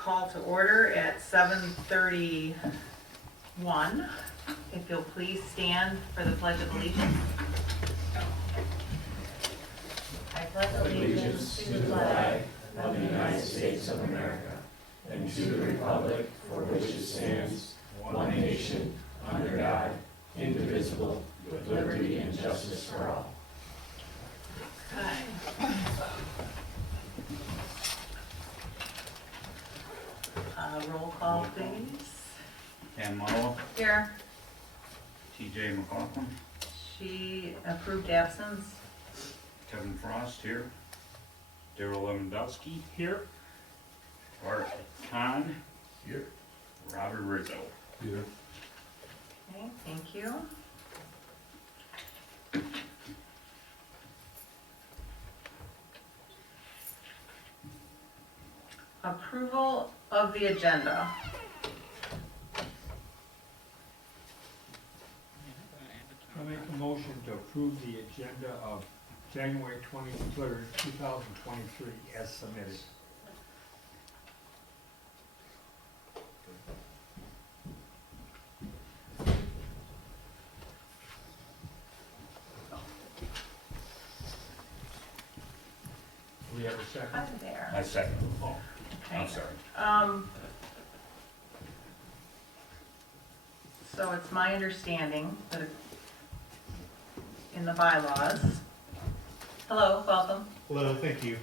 call to order at 7:31. If you'll please stand for the Pledge of Allegiance. I pledge Allegiance to the flag of the United States of America and to the republic for which it stands, one nation, under God, indivisible, with liberty and justice for all. Okay. Roll call, please. Ann Marlowe, Here. TJ McLaughlin, She approved absence. Kevin Frost here, Darrell Lewandowski here, Art Khan Here. Robert Rizzo. Here. Okay, thank you. Approval of the agenda. I make a motion to approve the agenda of January 23rd, 2023 as submitted. Do we have a second? Hi there. I second. Oh, I'm Okay. sorry. So it's my understanding that in the bylaws, hello, welcome. Hello, thank you.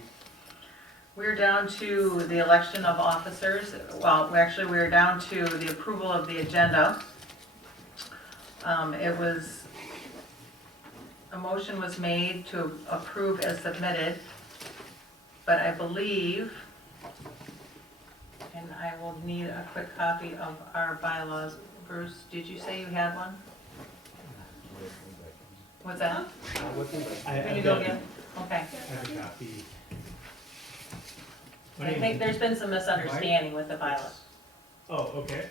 We're down to the election of officers. Well, we're down to the approval of the agenda. A motion was made to approve as submitted, but I believe, and I will need a quick copy of our bylaws. Bruce, did you say you had one? What's that? Can you go again? Okay. I have a copy. I think there's been some misunderstanding with the bylaws. Oh, okay.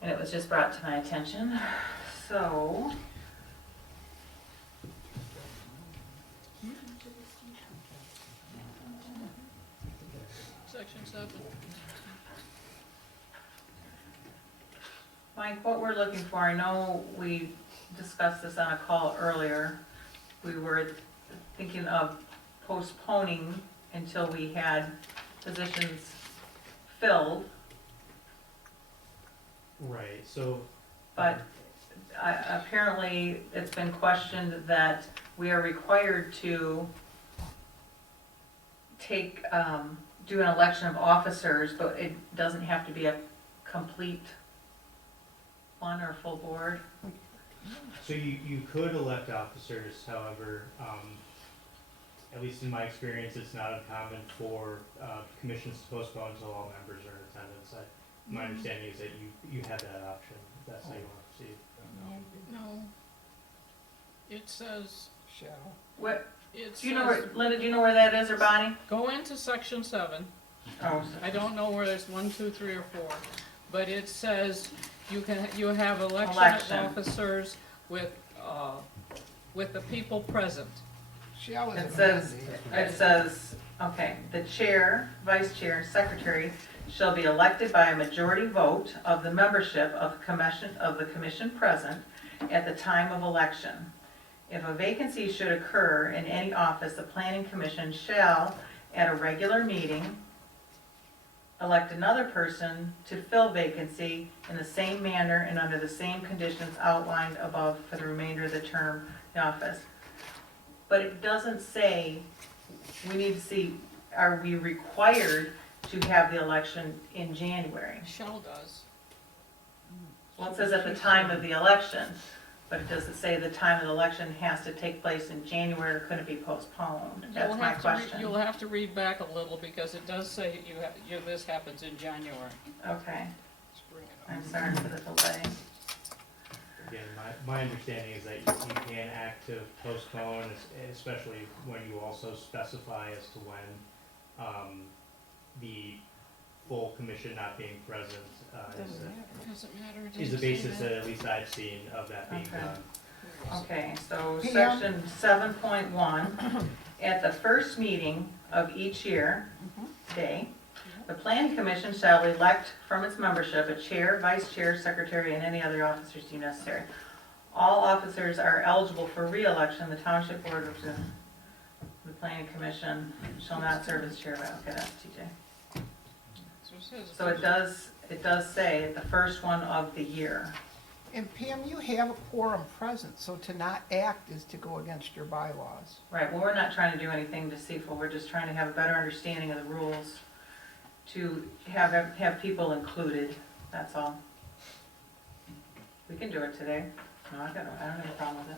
And it was just brought to my attention, so. Section 7. Mike, what we're looking for, I know we discussed this on a call earlier. We were thinking of postponing until we had positions filled, Right, so, but apparently it's been questioned that we are required to do an election of officers, but it doesn't have to be a complete one or full board. so you could elect officers, however, at least in my experience, it's not uncommon for commissions to postpone until all members are in attendance. My understanding is that you have that option, if that's how you want to proceed. No. It says, What, it do you know where, says, Linda, do you know where that is, or Bonnie? go into section 7. Oh, I don't know where there's 1, 2, 3, or 4, but it says you have election Election. of officers with the people present. It says, okay, the chair, vice chair, and secretary shall be elected by a majority vote of the membership of the commission present at the time of election. If a vacancy should occur in any office, the planning commission shall, at a regular meeting, elect another person to fill vacancy in the same manner and under the same conditions outlined above for the remainder of the term in office. But it doesn't say, we need to see, are we required to have the election in January? Shall does. Well, it says at the time of the election, but it doesn't say the time of the election has to take place in January or could it be postponed? That's my question. You'll have to read back a little because it does say this happens in January. Okay, I'm sorry for the delay. Again, my understanding is that you can act to postpone, especially when you also specify as to when the full commission not being present Doesn't matter. is the basis that at least I've seen of that being Okay. done. Okay, so Pam? section 7.1, at the first meeting of each year, day, the planning commission shall elect from its membership a chair, vice chair, secretary, and any other officers deemed necessary. All officers are eligible for re-election. The township board of the planning commission shall not serve as chair. Okay, that's TJ. So it does say the first one of the year. And Pam, you have a quorum present, so to not act is to go against your bylaws. Right, well, we're not trying to do anything deceitful. We're just trying to have a better understanding of the rules to have people included, that's all. We can do it today. No, I don't have a problem with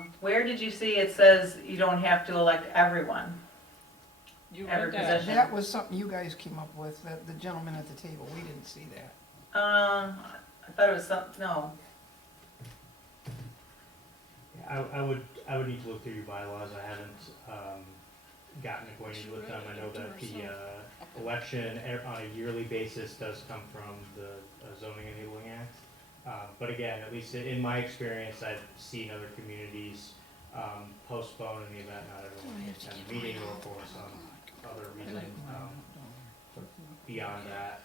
it. Where did you see it says you don't have to elect everyone? You Every read that. position. That was something you guys came up with, that the gentleman at the table, we didn't see that. I thought it was no. Yeah, I would need to look through your bylaws. I haven't gotten acquainted with them. I know that the election on a yearly basis does come from the Zoning Enabling Act. But again, at least in my experience, I've seen other communities postpone in the event not everyone can attend the meeting or for some other reason. Beyond that,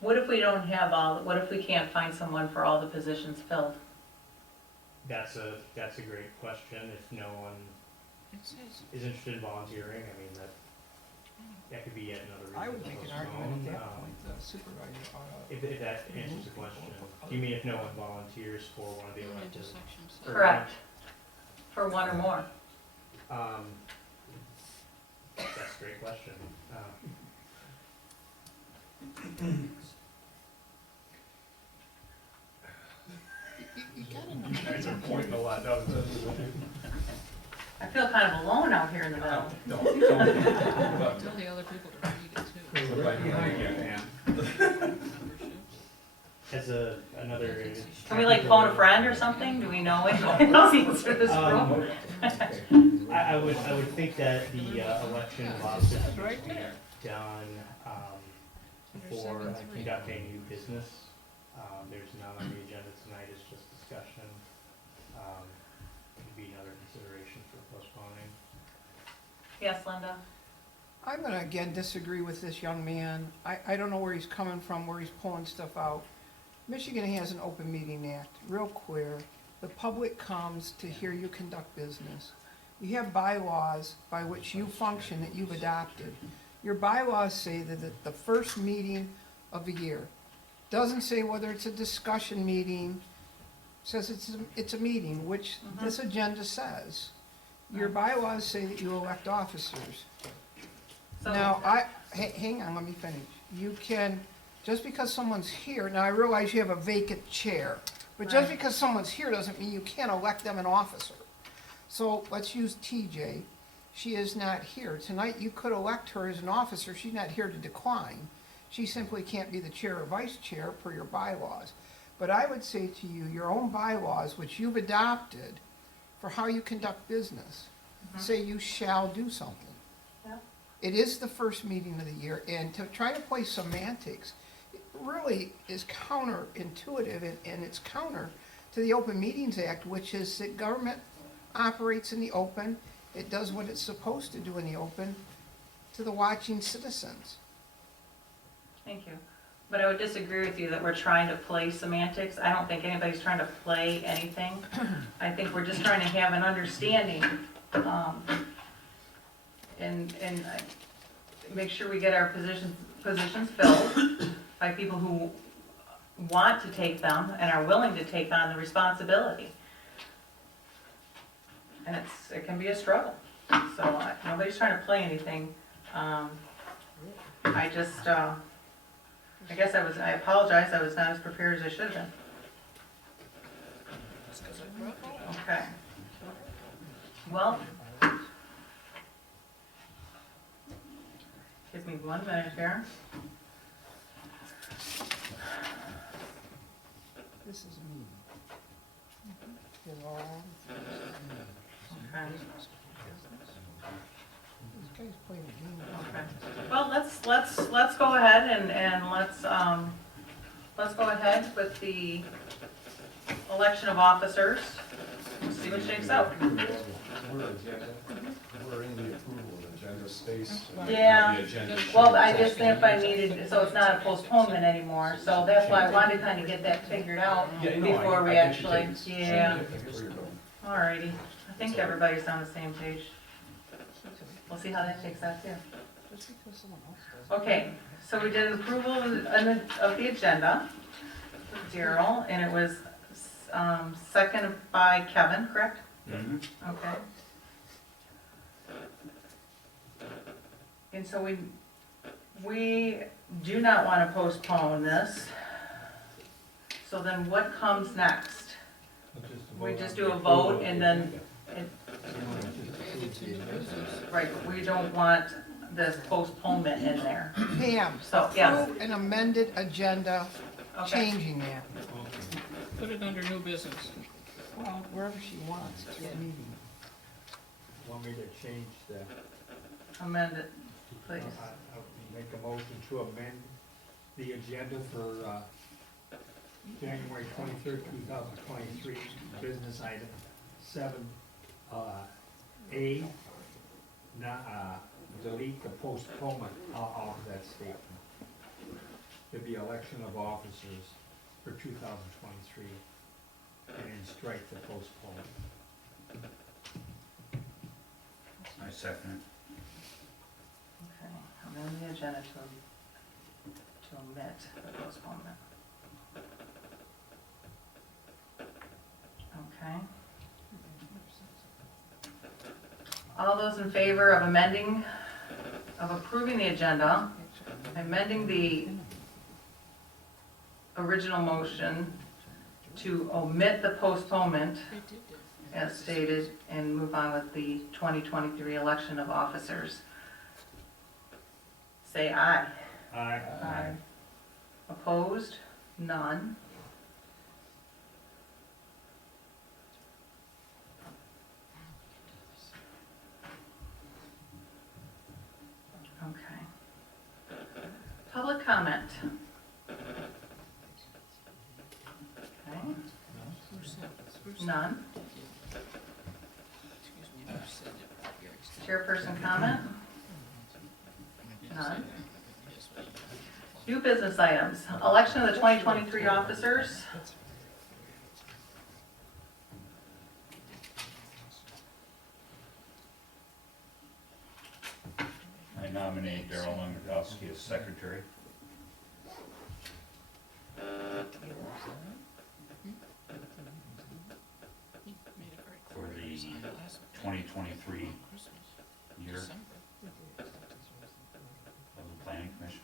What if we don't have what if we can't find someone for all the positions filled? that's a great question. If no one is interested in volunteering, I mean, that could be yet another reason. I would to make an postpone. argument at that point, the supervisor ought to. If that answers the question, do you mean if no one volunteers for one of the elected? or- Correct. For one or more. That's a great question. You gotta know. Guys are pointing a lot, doesn't it? I feel kind of alone out here in the middle. Tell the other people to read it too. As another. Can we like phone a friend or something? Do we know anyone else answer this room? I would think that the election of officers should Right be done before conducting new business. There's none on the agenda tonight, it's just discussion. Could be another consideration for postponing. Yes, Linda? I'm gonna again disagree with this young man. I don't know where he's coming from, where he's pulling stuff out. Michigan has an open meeting act, real clear. The public comes to hear you conduct business. You have bylaws by which you function that you've adopted. Your bylaws say that at the first meeting of the year, doesn't say whether it's a discussion meeting, says it's a meeting, which this agenda says. Your bylaws say that you elect officers. So- Now, hang on, let me finish. You can, just because someone's here, now I realize you have a vacant chair, but just Right. because someone's here doesn't mean you can't elect them an officer. So let's use TJ. She is not here. Tonight, you could elect her as an officer. She's not here to decline. She simply can't be the chair or vice chair per your bylaws. But I would say to you, your own bylaws, which you've adopted for how you conduct business, say you shall do something. Yeah. It is the first meeting of the year, and to try to play semantics, it really is counterintuitive, and it's counter to the Open Meetings Act, which is that government operates in the open, it does what it's supposed to do in the open to the watching citizens. Thank you. But I would disagree with you that we're trying to play semantics. I don't think anybody's trying to play anything. I think we're just trying to have an understanding, and make sure we get our positions filled by people who want to take them and are willing to take on the responsibility. And it can be a struggle. So nobody's trying to play anything. I just, I guess I apologize, I was not as prepared as I should have been. Okay. Well, give me 1 minute here. This is a meeting. Is all. Okay. This guy's playing a game. Okay. Well, let's go ahead and let's let's go ahead with the election of officers. See what shakes out. We're in the approval of agenda space. Yeah. The agenda. Well, I just think I needed, so it's not a postponement anymore, so that's why I wanted to kind of get that figured out Yeah, no, I- before we I get your actually, case. yeah. I get where you're going. Alrighty, I think everybody's on the same page. We'll see how that takes out too. Just because someone else does. Okay, so we did an approval of the agenda, Daryl, and it was, seconded by Kevin, correct? Mhm. Okay. And so we do not want to postpone this. So then what comes next? We just do a vote and then, right, but we don't want this postponement in there. Pam, So, yes, approve an amended agenda, okay. changing that. Put it under new business. Well, wherever she wants, it's your meeting. Want me to change the, Amend it, please. I'll make a motion to amend the agenda for, January 23rd, 2023, business item 7A, delete the postponement of that statement. To be election of officers for 2023, and then strike the postponement. I second Okay, amend the agenda to omit the postponement. Okay. All those in favor of approving the agenda, amending the original motion to omit the postponement as stated and move on with the 2023 election of officers, say aye. Aye. Aye. Opposed? None. Okay. Public comment. Okay, none. Chairperson comment? None. New business items, election of the 2023 officers. I nominate Daryl Lewandowski as secretary. For the 2023 year of the planning commission.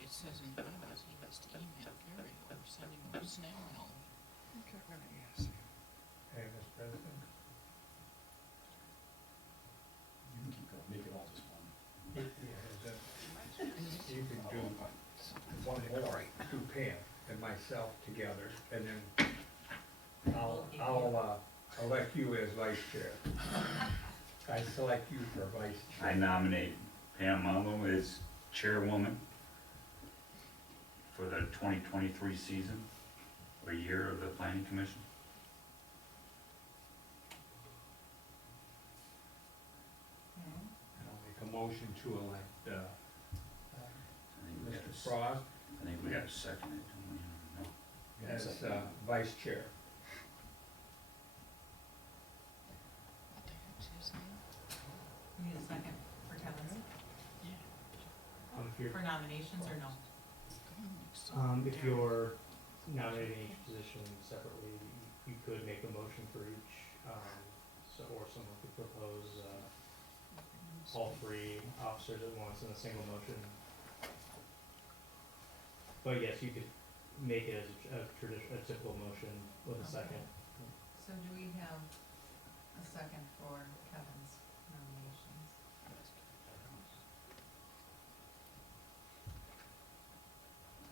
It says in the bylaws he has to email Gary or send him a snail mail. Hey, Mr. President. You can keep going, make it all just one. You can do one more, do Pam and myself together, and then I'll elect you as vice chair. I select you for vice chair. I nominate Pam Mallow as chairwoman for the 2023 season or year of the planning commission. And I'll make a motion to elect, I think we got Mr. a Frost I think we got a second, don't we? No. as, vice chair. What the heck's his name? We need a second for Kevin's, If you're, for nominations or no? If you're nominating each position separately, you could make a motion for each, or someone could propose, all three officers at once in a single motion. But yes, you could make it as a typical motion with a second. So do we have a second for Kevin's nominations?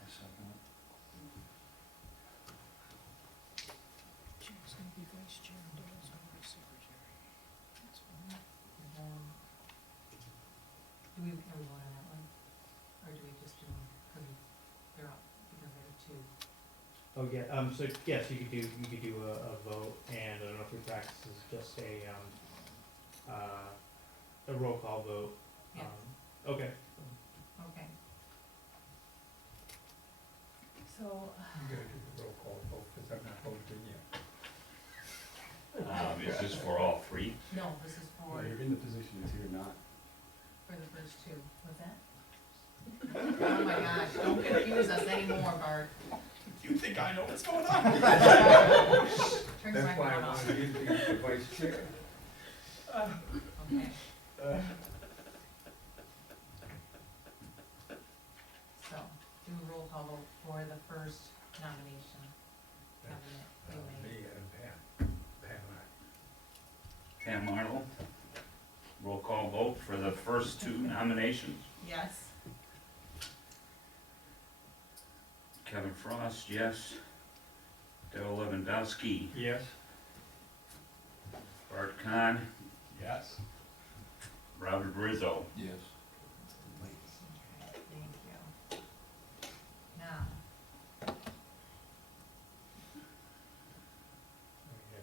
I second it. Chair's gonna be vice chair and Daryl's gonna be secretary. That's fine. And then, can we vote on that one? Or do we just do them, because they're all, because there are two? Oh, yeah, so, yes, you could do a vote, and I don't know if your practice is just a roll call vote. Yes. Okay. Okay. So, You gotta do the roll call vote, because I'm not voting yet. Is this for all three? no, this is for, You're in the position that you're not. for the first two. What's that? Oh my gosh, don't confuse us anymore, Bart. You think I know what's going on? Turn your That's why I microphone off. wanted you to be the vice chair. Okay. So, do a roll call vote for the first nomination. Kevin, you made. Me and Pam. Pam Arnold. Roll call vote for the first two nominations. Yes. Kevin Frost, yes. Dale Lewandowski, Yes. Bart Kahn, Yes. Robert Rizzo. Yes. Thank you. Now,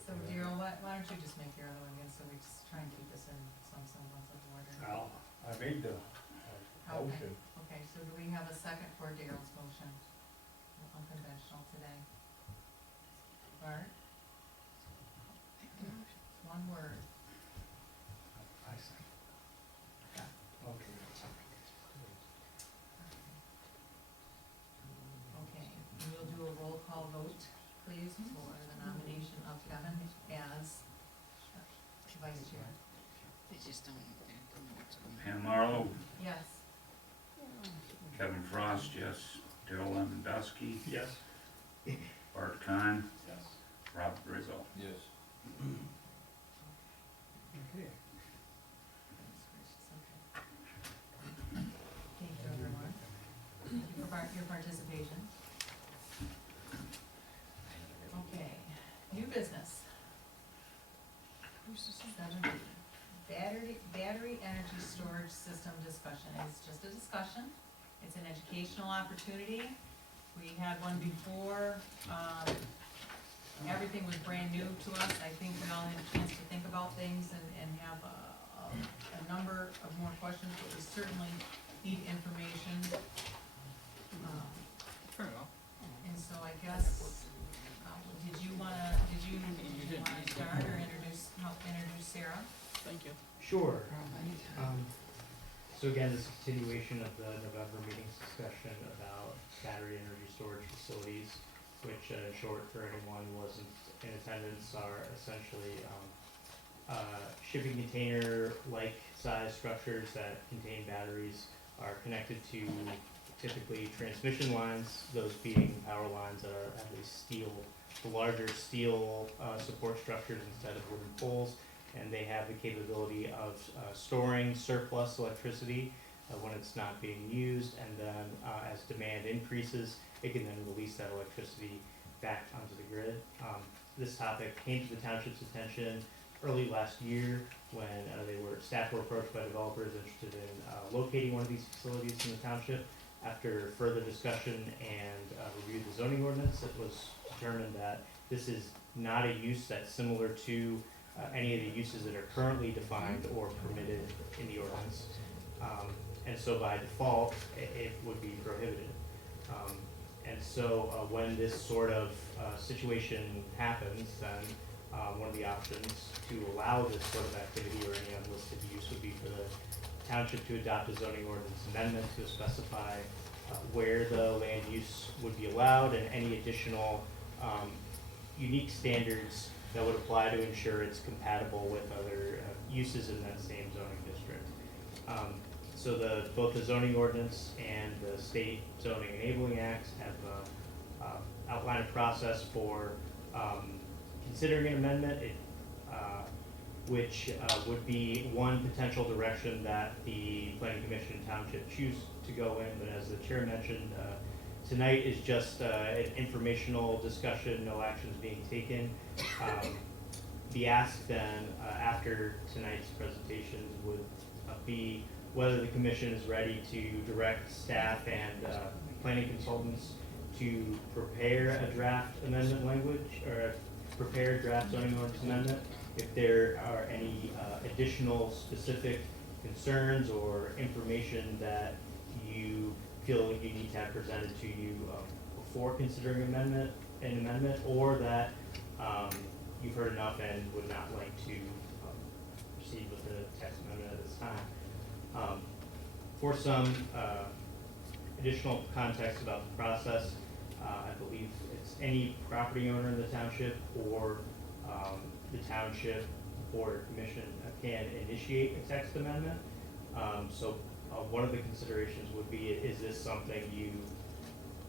so Daryl, why don't you just make your other one again, so we just try and keep this in some semblance of order? I made the Okay. motion. Okay, so do we have a second for Daryl's motion? Unconventional today. Bart? One word. I second. Okay. Okay, and we'll do a roll call vote, please, for the nomination of Kevin as vice chair. They just don't know what's going Pam Marlowe, Yes. Kevin Frost, yes. Dale Lewandowski, Yes. Bart Kahn, Yes. Robert Rizzo. Yes. Okay. Thank you, everyone. Thank you for your participation. Okay, new business. 7B, battery energy storage system discussion. It's just a discussion. It's an educational opportunity. We had one before, everything was brand new to us. I think we all had a chance to think about things and have a number of more questions, but we certainly need information. And so I guess, did you wanna start or help introduce Sarah? Thank you. Sure. So again, this is a continuation of the November meeting's discussion about battery energy storage facilities, which in short, for anyone who wasn't in attendance, are essentially shipping container-like size structures that contain batteries, are connected to typically transmission lines, those being power lines that are at least steel, the larger steel support structures instead of wooden poles, and they have the capability of storing surplus electricity when it's not being used, and then as demand increases, it can then release that electricity back onto the grid. This topic came to the township's attention early last year when staff were approached by developers interested in locating one of these facilities in the township. After further discussion and review of the zoning ordinance, it was determined that this is not a use that's similar to any of the uses that are currently defined or permitted in the ordinance. And so by default, it would be prohibited. And so when this sort of situation happens, then one of the options to allow this sort of activity or any unlisted use would be for the township to adopt a zoning ordinance amendment to specify where the land use would be allowed and any additional unique standards that would apply to ensure it's compatible with other uses in that same zoning district. So both the zoning ordinance and the state zoning enabling acts have outlined a process for considering an amendment, which would be one potential direction that the planning commission and township choose to go in. But as the chair mentioned, tonight is just an informational discussion, no actions being taken. The ask then, after tonight's presentations, would be whether the commission is ready to direct staff and planning consultants to prepare a draft amendment language, or prepare a draft zoning ordinance amendment. If there are any additional specific concerns or information that you feel you need to have presented to you before considering an amendment, or that you've heard enough and would not like to proceed with the text amendment at this time. For some additional context about the process, I believe it's any property owner in the township or the township board or commission can initiate a text amendment. So one of the considerations would be, is this something you,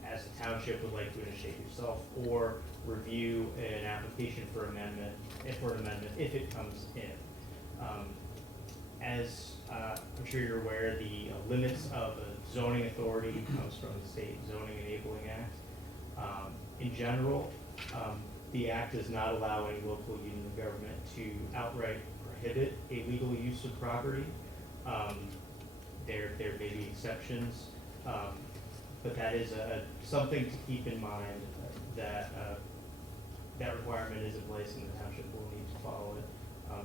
as a township, would like to initiate yourself, or review an application for amendment, if it comes in. As I'm sure you're aware, the limits of a zoning authority comes from the State Zoning Enabling Act. In general, the act does not allow any local union of government to outright prohibit a legal use of property. There may be exceptions, but that is something to keep in mind, that that requirement is in place and the township will need to follow it.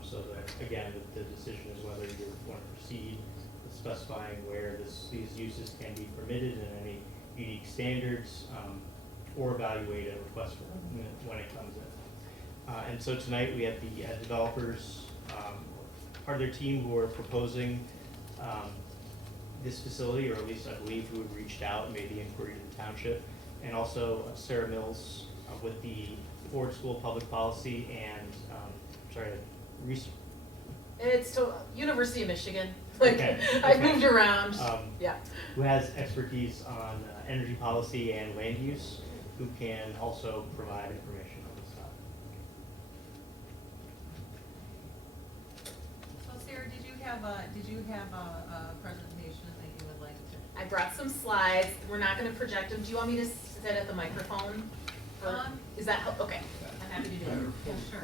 So that, again, the decision is whether you want to proceed with specifying where these uses can be permitted and any unique standards, or evaluate a request for amendment when it comes in. And so tonight we have the developers, part of their team, who are proposing this facility, or at least I believe who have reached out and made the inquiry to the township, and also Sarah Mills with the Ford School of Public Policy and It's to University of Michigan. Like, Okay. I've moved around. Yeah. who has expertise on energy policy and land use, who can also provide information on this topic. So Sarah, did you have a presentation that you would like to? I brought some slides. We're not going to project them. Do you want me to sit at the microphone? Is that okay? I'm happy to do that. Yeah, sure.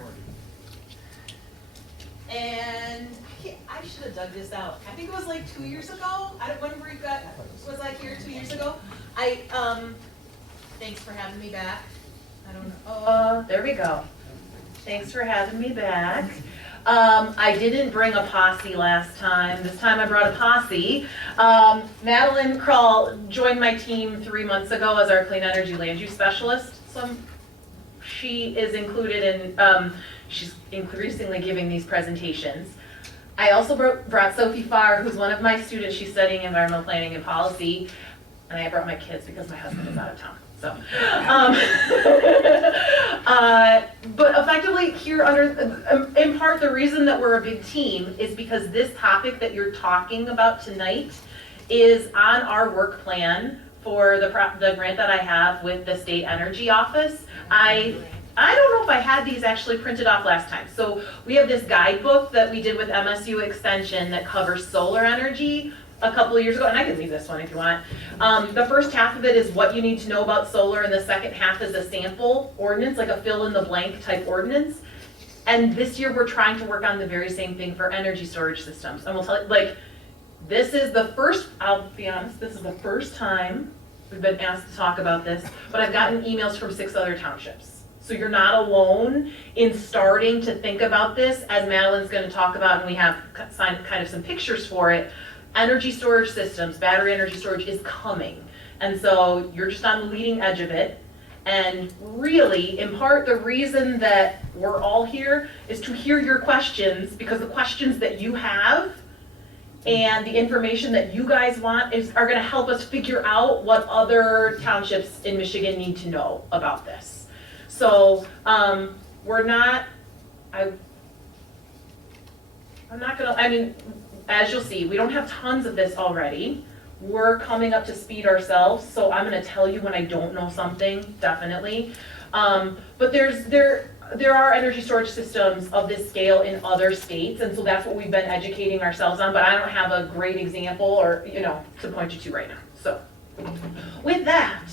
And I should have dug this out. I think it was like 2 years ago. I don't remember was I here 2 years ago? Thanks for having me back. I don't know. There we go. Thanks for having me back. I didn't bring a posse last time. This time I brought a posse. Madeline Krull joined my team 3 months ago as our clean energy land use specialist. So she is included in, she's increasingly giving these presentations. I also brought Sophie Farr, who's one of my students. She's studying environmental planning and policy. And I brought my kids because my husband is out of town. So, but effectively here in part, the reason that we're a big team is because this topic that you're talking about tonight is on our work plan for the grant that I have with the State Energy Office. I don't know if I had these actually printed off last time. So we have this guidebook that we did with MSU Extension that covers solar energy a couple of years ago, and I can leave this one if you want. The first half of it is what you need to know about solar, and the second half is a sample ordinance, like a fill-in-the-blank type ordinance. And this year we're trying to work on the very same thing for energy storage systems. And we'll tell you, like, this is the first, I'll be honest, this is the first time we've been asked to talk about this, but I've gotten emails from 6 other townships. So you're not alone in starting to think about this, as Madeline's going to talk about, and we have kind of some pictures for it. Energy storage systems, battery energy storage is coming. And so you're just on the leading edge of it. And really, in part, the reason that we're all here is to hear your questions, because the questions that you have and the information that you guys want are going to help us figure out what other townships in Michigan need to know about this. So we're not, I'm not going to, I mean, as you'll see, we don't have tons of this already. We're coming up to speed ourselves, so I'm going to tell you when I don't know something, definitely. But there are energy storage systems of this scale in other states, and so that's what we've been educating ourselves on, but I don't have a great example or, to point you to right now. So with that,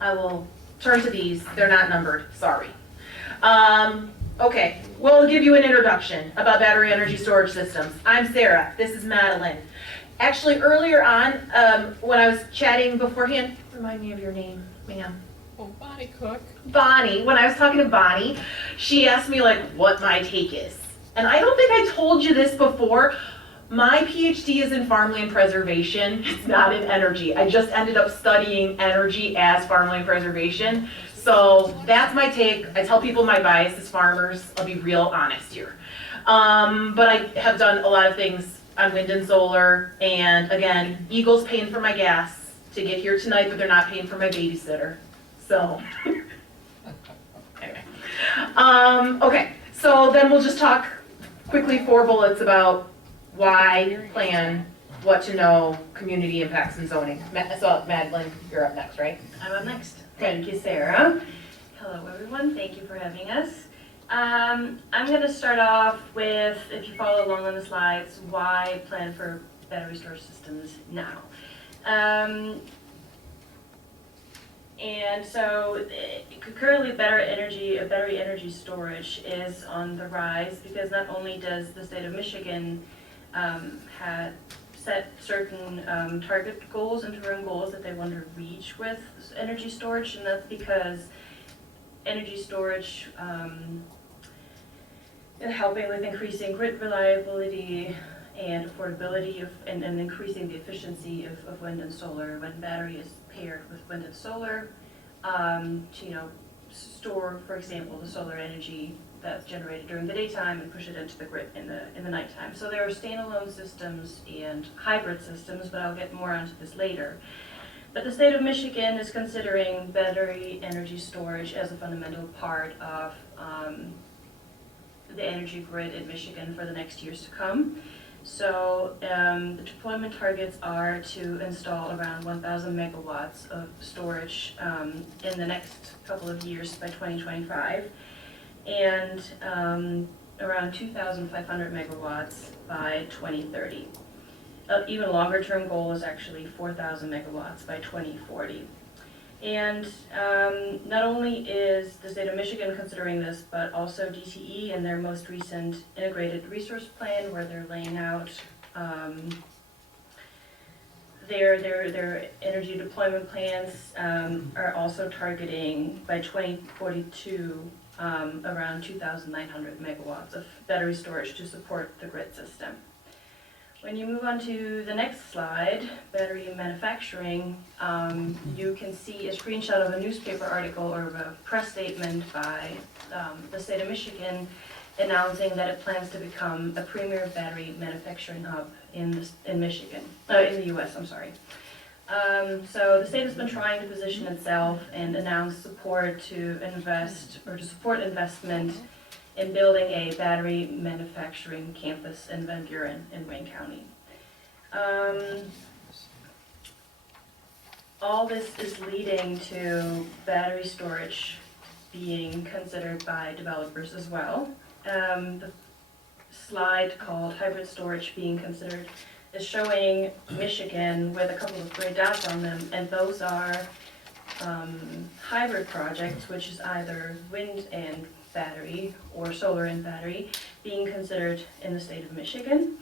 I will turn to these. They're not numbered, sorry. Okay, we'll give you an introduction about battery energy storage systems. I'm Sarah, this is Madeline. Actually, earlier on, when I was chatting beforehand, Remind me of your name, ma'am. Oh, Bonnie Cook. Bonnie, when I was talking to Bonnie, she asked me like what my take is. And I don't think I told you this before. My PhD is in farmland preservation. It's not in energy. I just ended up studying energy as farmland preservation. So that's my take. I tell people my bias is farmers. I'll be real honest here. But I have done a lot of things on wind and solar. And again, Eagle's paying for my gas to get here tonight, but they're not paying for my babysitter. So, anyway. Okay, so then we'll just talk quickly 4 bullets about why, plan, what to know, community impacts and zoning. So Madeline, you're up next, right? I'm up next. Thank you, Sarah. Hello, everyone. Thank you for having us. I'm going to start off with, if you follow along on the slides, why plan for battery storage systems now. And so currently battery energy storage is on the rise because not only does the state of Michigan have set certain target goals, interim goals that they want to reach with energy storage, and that's because energy storage is helping with increasing grid reliability and affordability and increasing the efficiency of wind and solar when battery is paired with wind and solar to store, for example, the solar energy that's generated during the daytime and push it into the grid in the nighttime. So there are standalone systems and hybrid systems, but I'll get more onto this later. But the state of Michigan is considering battery energy storage as a fundamental part of the energy grid in Michigan for the next years to come. So the deployment targets are to install around 1,000 megawatts of storage in the next couple of years by 2025, and around 2,500 megawatts by 2030. Even longer term goal is actually 4,000 megawatts by 2040. And not only is the state of Michigan considering this, but also DTE in their most recent integrated resource plan, where they're laying out their energy deployment plans, are also targeting by 2042 around 2,900 megawatts of battery storage to support the grid system. When you move on to the next slide, battery manufacturing, you can see a screenshot of a newspaper article or a press statement by the state of Michigan announcing that it plans to become a premier battery manufacturing hub in Michigan, in the U.S., I'm sorry. So the state has been trying to position itself and announce support to invest or to support investment in building a battery manufacturing campus in Van Buren in Wayne County. All this is leading to battery storage being considered by developers as well. The slide called hybrid storage being considered is showing Michigan with a couple of gray dots on them, and those are hybrid projects, which is either wind and battery or solar and battery being considered in the state of Michigan.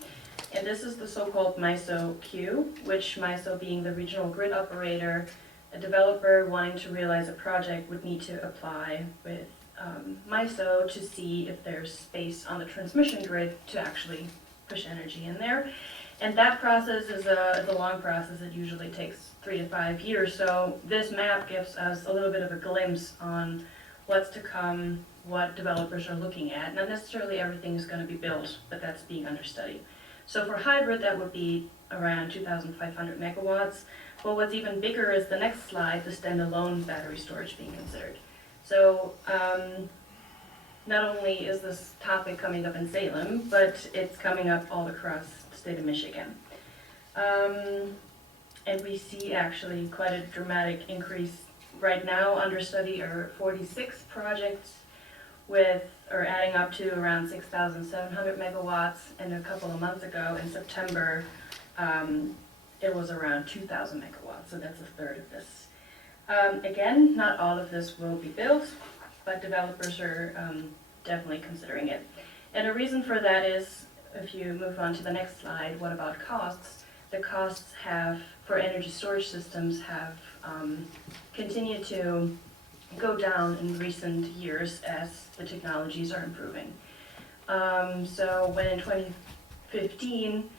And this is the so-called MISO queue, which MISO being the regional grid operator, a developer wanting to realize a project would need to apply with MISO to see if there's space on the transmission grid to actually push energy in there. And that process is a long process. It usually takes 3 to 5 years. So this map gives us a little bit of a glimpse on what's to come, what developers are looking at. Not necessarily everything is going to be built, but that's being under study. So for hybrid, that would be around 2,500 megawatts. But what's even bigger is the next slide, the standalone battery storage being considered. So not only is this topic coming up in Salem, but it's coming up all across the state of Michigan. And we see actually quite a dramatic increase. Right now, under study are 46 projects or adding up to around 6,700 megawatts, and a couple of months ago in September, it was around 2,000 megawatts, so that's a third of this. Again, not all of this will be built, but developers are definitely considering it. And a reason for that is, if you move on to the next slide, what about costs? The costs for energy storage systems have continue to go down in recent years as the technologies are improving. So when in 2015,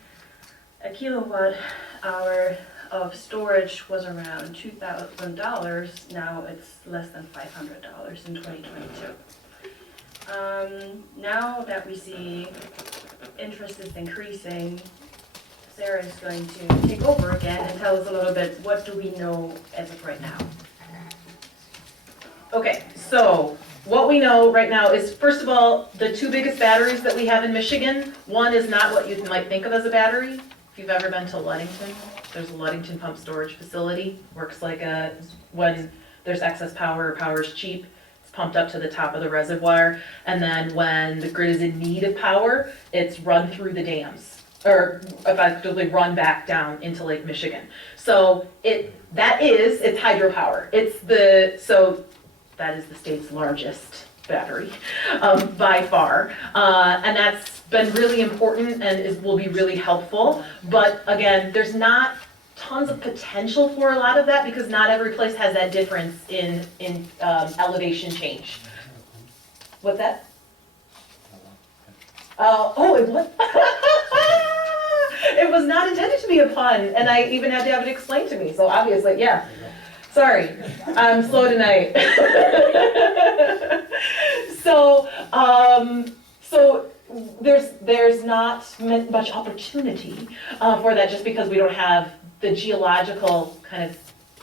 a kilowatt hour of storage was around $2,000, now it's less than $500 in 2022. Now that we see interest is increasing, Sarah is going to take over again and tell us a little bit, what do we know as of right now? Okay, so what we know right now is, first of all, the two biggest batteries that we have in Michigan, one is not what you might think of as a battery. If you've ever been to Ludington, there's a Ludington pump storage facility. Works like when there's excess power or power is cheap, it's pumped up to the top of the reservoir. And then when the grid is in need of power, it's run through the dams, or effectively run back down into Lake Michigan. So it's hydropower. That is the state's largest battery by far. And that's been really important and will be really helpful. But again, there's not tons of potential for a lot of that because not every place has that difference in elevation change. What's that? It was. It was not intended to be a pun, and I even had to have it explained to me, so obviously, yeah. Sorry, I'm slow tonight. So there's not much opportunity for that just because we don't have the geological kind of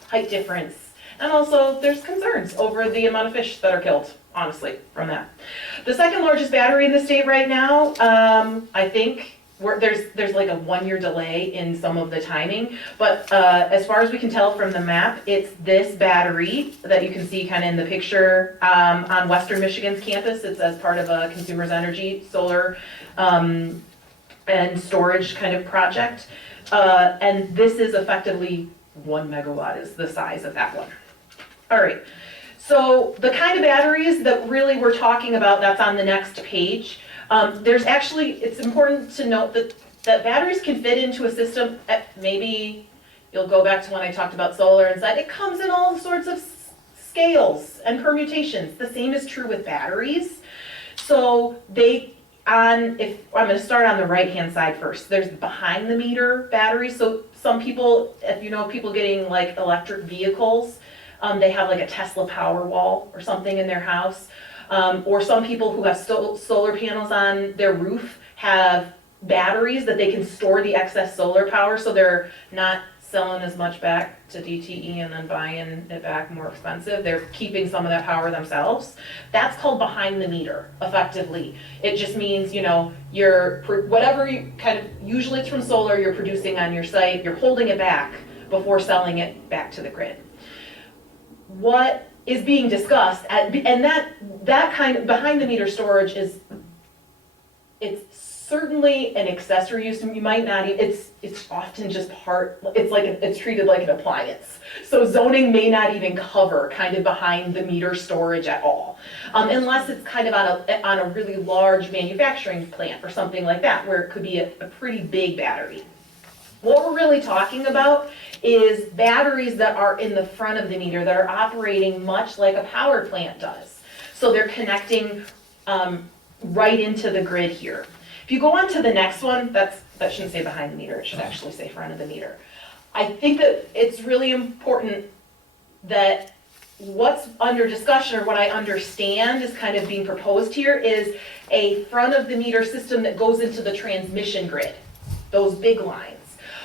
height difference. And also there's concerns over the amount of fish that are killed, honestly, from that. The second largest battery in the state right now, I think, there's like a 1-year delay in some of the timing, but as far as we can tell from the map, it's this battery that you can see kind of in the picture on Western Michigan's campus. It's as part of a Consumers Energy solar and storage kind of project. And this is effectively 1 megawatt is the size of that one. All right, so the kind of batteries that really we're talking about, that's on the next page. It's important to note that batteries can fit into a system. Maybe you'll go back to when I talked about solar and said it comes in all sorts of scales and permutations. The same is true with batteries. So I'm going to start on the right-hand side first. There's behind the meter batteries. So some people, if you know people getting like electric vehicles, they have like a Tesla Powerwall or something in their house. Or some people who have solar panels on their roof have batteries that they can store the excess solar power, so they're not selling as much back to DTE and then buying it back more expensive. They're keeping some of that power themselves. That's called behind the meter, effectively. It just means, whatever you usually it's from solar, you're producing on your site, you're holding it back before selling it back to the grid. What is being discussed, and that kind of behind the meter storage it's certainly an accessory use. You might not even, it's often just it's treated like an appliance. So zoning may not even cover kind of behind the meter storage at all, unless it's kind of on a really large manufacturing plant or something like that, where it could be a pretty big battery. What we're really talking about is batteries that are in the front of the meter that are operating much like a power plant does. So they're connecting right into the grid here. If you go on to the next one, that shouldn't say behind the meter, it should actually say front of the meter. I think that it's really important that what's under discussion, or what I understand is kind of being proposed here, is a front of the meter system that goes into the transmission grid, those big lines.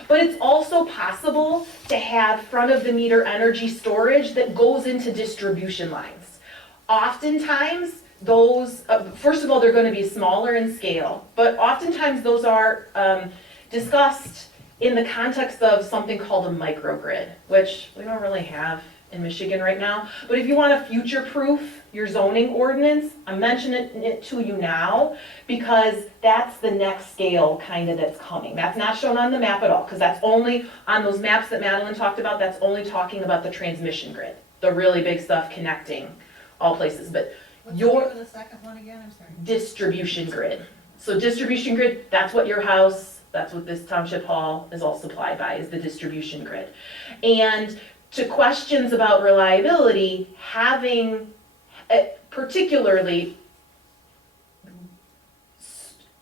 But it's also possible to have front of the meter energy storage that goes into distribution lines. Oftentimes, those, first of all, they're going to be smaller in scale, but oftentimes those are discussed in the context of something called a microgrid, which we don't really have in Michigan right now. But if you want to future-proof your zoning ordinance, I'm mentioning it to you now because that's the next scale kind of that's coming. That's not shown on the map at all, because that's only on those maps that Madeline talked about. That's only talking about the transmission grid, the really big stuff connecting all places. But What's the name of the second one again? I'm sorry. Distribution grid. So distribution grid, that's what your house, that's what this township hall is all supplied by, is the distribution grid. And to questions about reliability, having particularly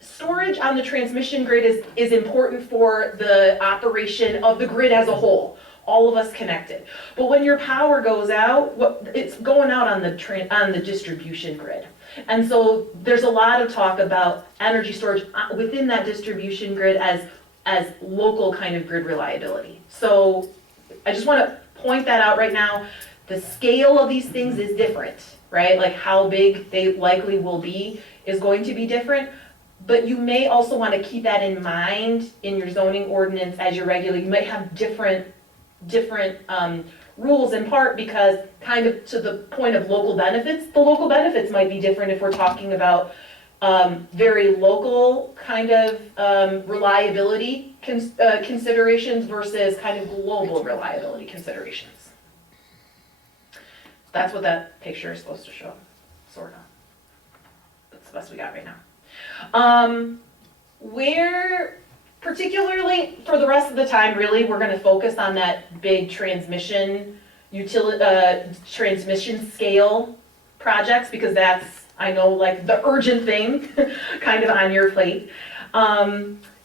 storage on the transmission grid is important for the operation of the grid as a whole, all of us connected. But when your power goes out, it's going out on the distribution grid. And so there's a lot of talk about energy storage within that distribution grid as local kind of grid reliability. So I just want to point that out right now. The scale of these things is different, right? Like how big they likely will be is going to be different. But you may also want to keep that in mind in your zoning ordinance as you're regulating. You might have different rules in part because kind of to the point of local benefits, the local benefits might be different if we're talking about very local kind of reliability considerations versus kind of global reliability considerations. That's what that picture is supposed to show, sort of. That's the best we got right now. Where, particularly for the rest of the time, really, we're gonna focus on that big transmission scale projects, because that's, I know, like the urgent thing kind of on your plate.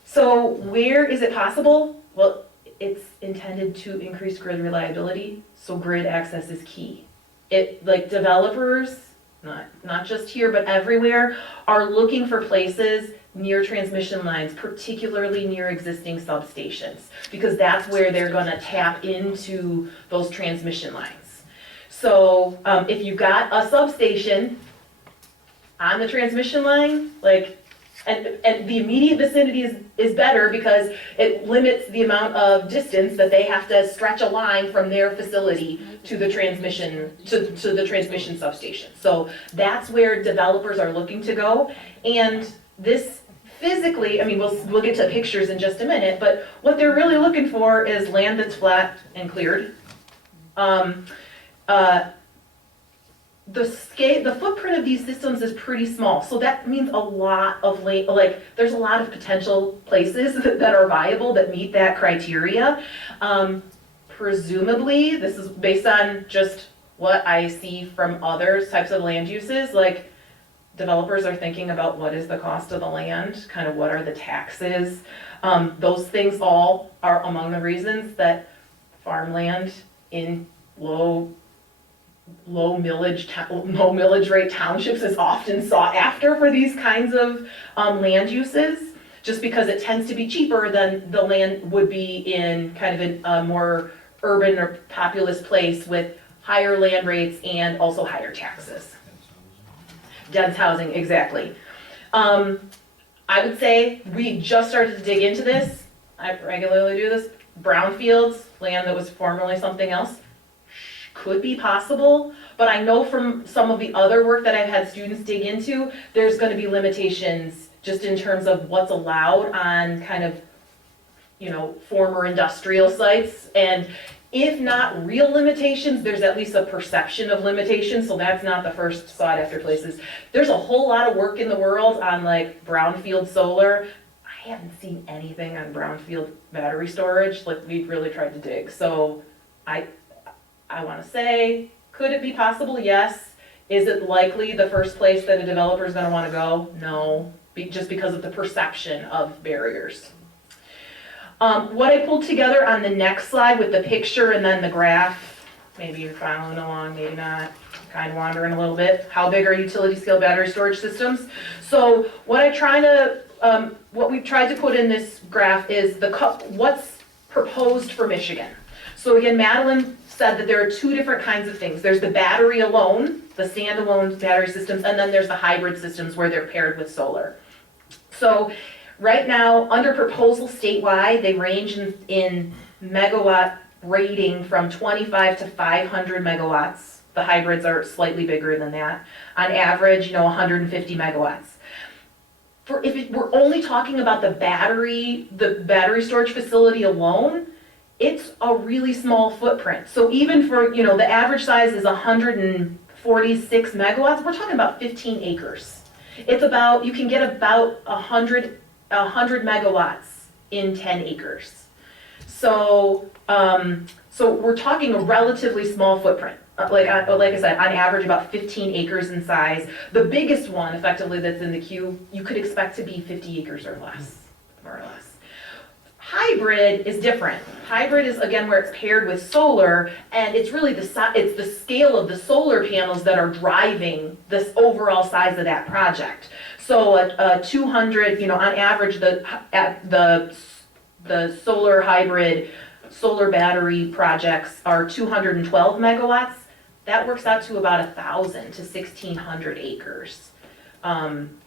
So where is it possible? Well, it's intended to increase grid reliability, so grid access is key. Like developers, not just here, but everywhere, are looking for places near transmission lines, particularly near existing substations, because that's where they're gonna tap into those transmission lines. So if you've got a substation on the transmission line, like, and the immediate vicinity is better because it limits the amount of distance that they have to stretch a line from their facility to the transmission, to the transmission substation. So that's where developers are looking to go. And this physically, I mean, we'll get to pictures in just a minute, but what they're really looking for is land that's flat and cleared. The footprint of these systems is pretty small, so that means a lot of there's a lot of potential places that are viable that meet that criteria. Presumably, this is based on just what I see from other types of land uses, like developers are thinking about what is the cost of the land, kind of what are the taxes. Those things all are among the reasons that farmland in low millage rate townships is often sought after for these kinds of land uses, just because it tends to be cheaper than the land would be in kind of a more urban or populous place with higher land rates and also higher taxes. Dense housing, exactly. I would say we just started to dig into this. I regularly do this. Brownfields, land that was formerly something else, could be possible, but I know from some of the other work that I've had students dig into, there's going to be limitations just in terms of what's allowed on kind of, former industrial sites. And if not real limitations, there's at least a perception of limitations, so that's not the first sought after places. There's a whole lot of work in the world on like brownfield solar. I haven't seen anything on brownfield battery storage, like we've really tried to dig. So I want to say, could it be possible? Yes. Is it likely the first place that a developer is going to want to go? No, just because of the perception of barriers. What I pulled together on the next slide with the picture and then the graph, maybe you're following along, maybe not, kind of wandering a little bit. How big are utility scale battery storage systems? So what we've tried to put in this graph is what's proposed for Michigan. So again, Madeline said that there are two different kinds of things. There's the battery alone, the standalone battery systems, and then there's the hybrid systems where they're paired with solar. So right now, under proposal statewide, they range in megawatt rating from 25 to 500 megawatts. The hybrids are slightly bigger than that. On average, 150 megawatts. If we're only talking about the battery storage facility alone, it's a really small footprint. So even for, the average size is 146 megawatts, we're talking about 15 acres. You can get about 100 megawatts in 10 acres. So So we're talking a relatively small footprint. Like I said, on average about 15 acres in size. The biggest one effectively that's in the queue, you could expect to be 50 acres or less, more or less. Hybrid is different. Hybrid is, again, where it's paired with solar, and it's really it's the scale of the solar panels that are driving this overall size of that project. So a 200, on average, the solar hybrid, solar battery projects are 212 megawatts. That works out to about 1,000 to 1,600 acres. And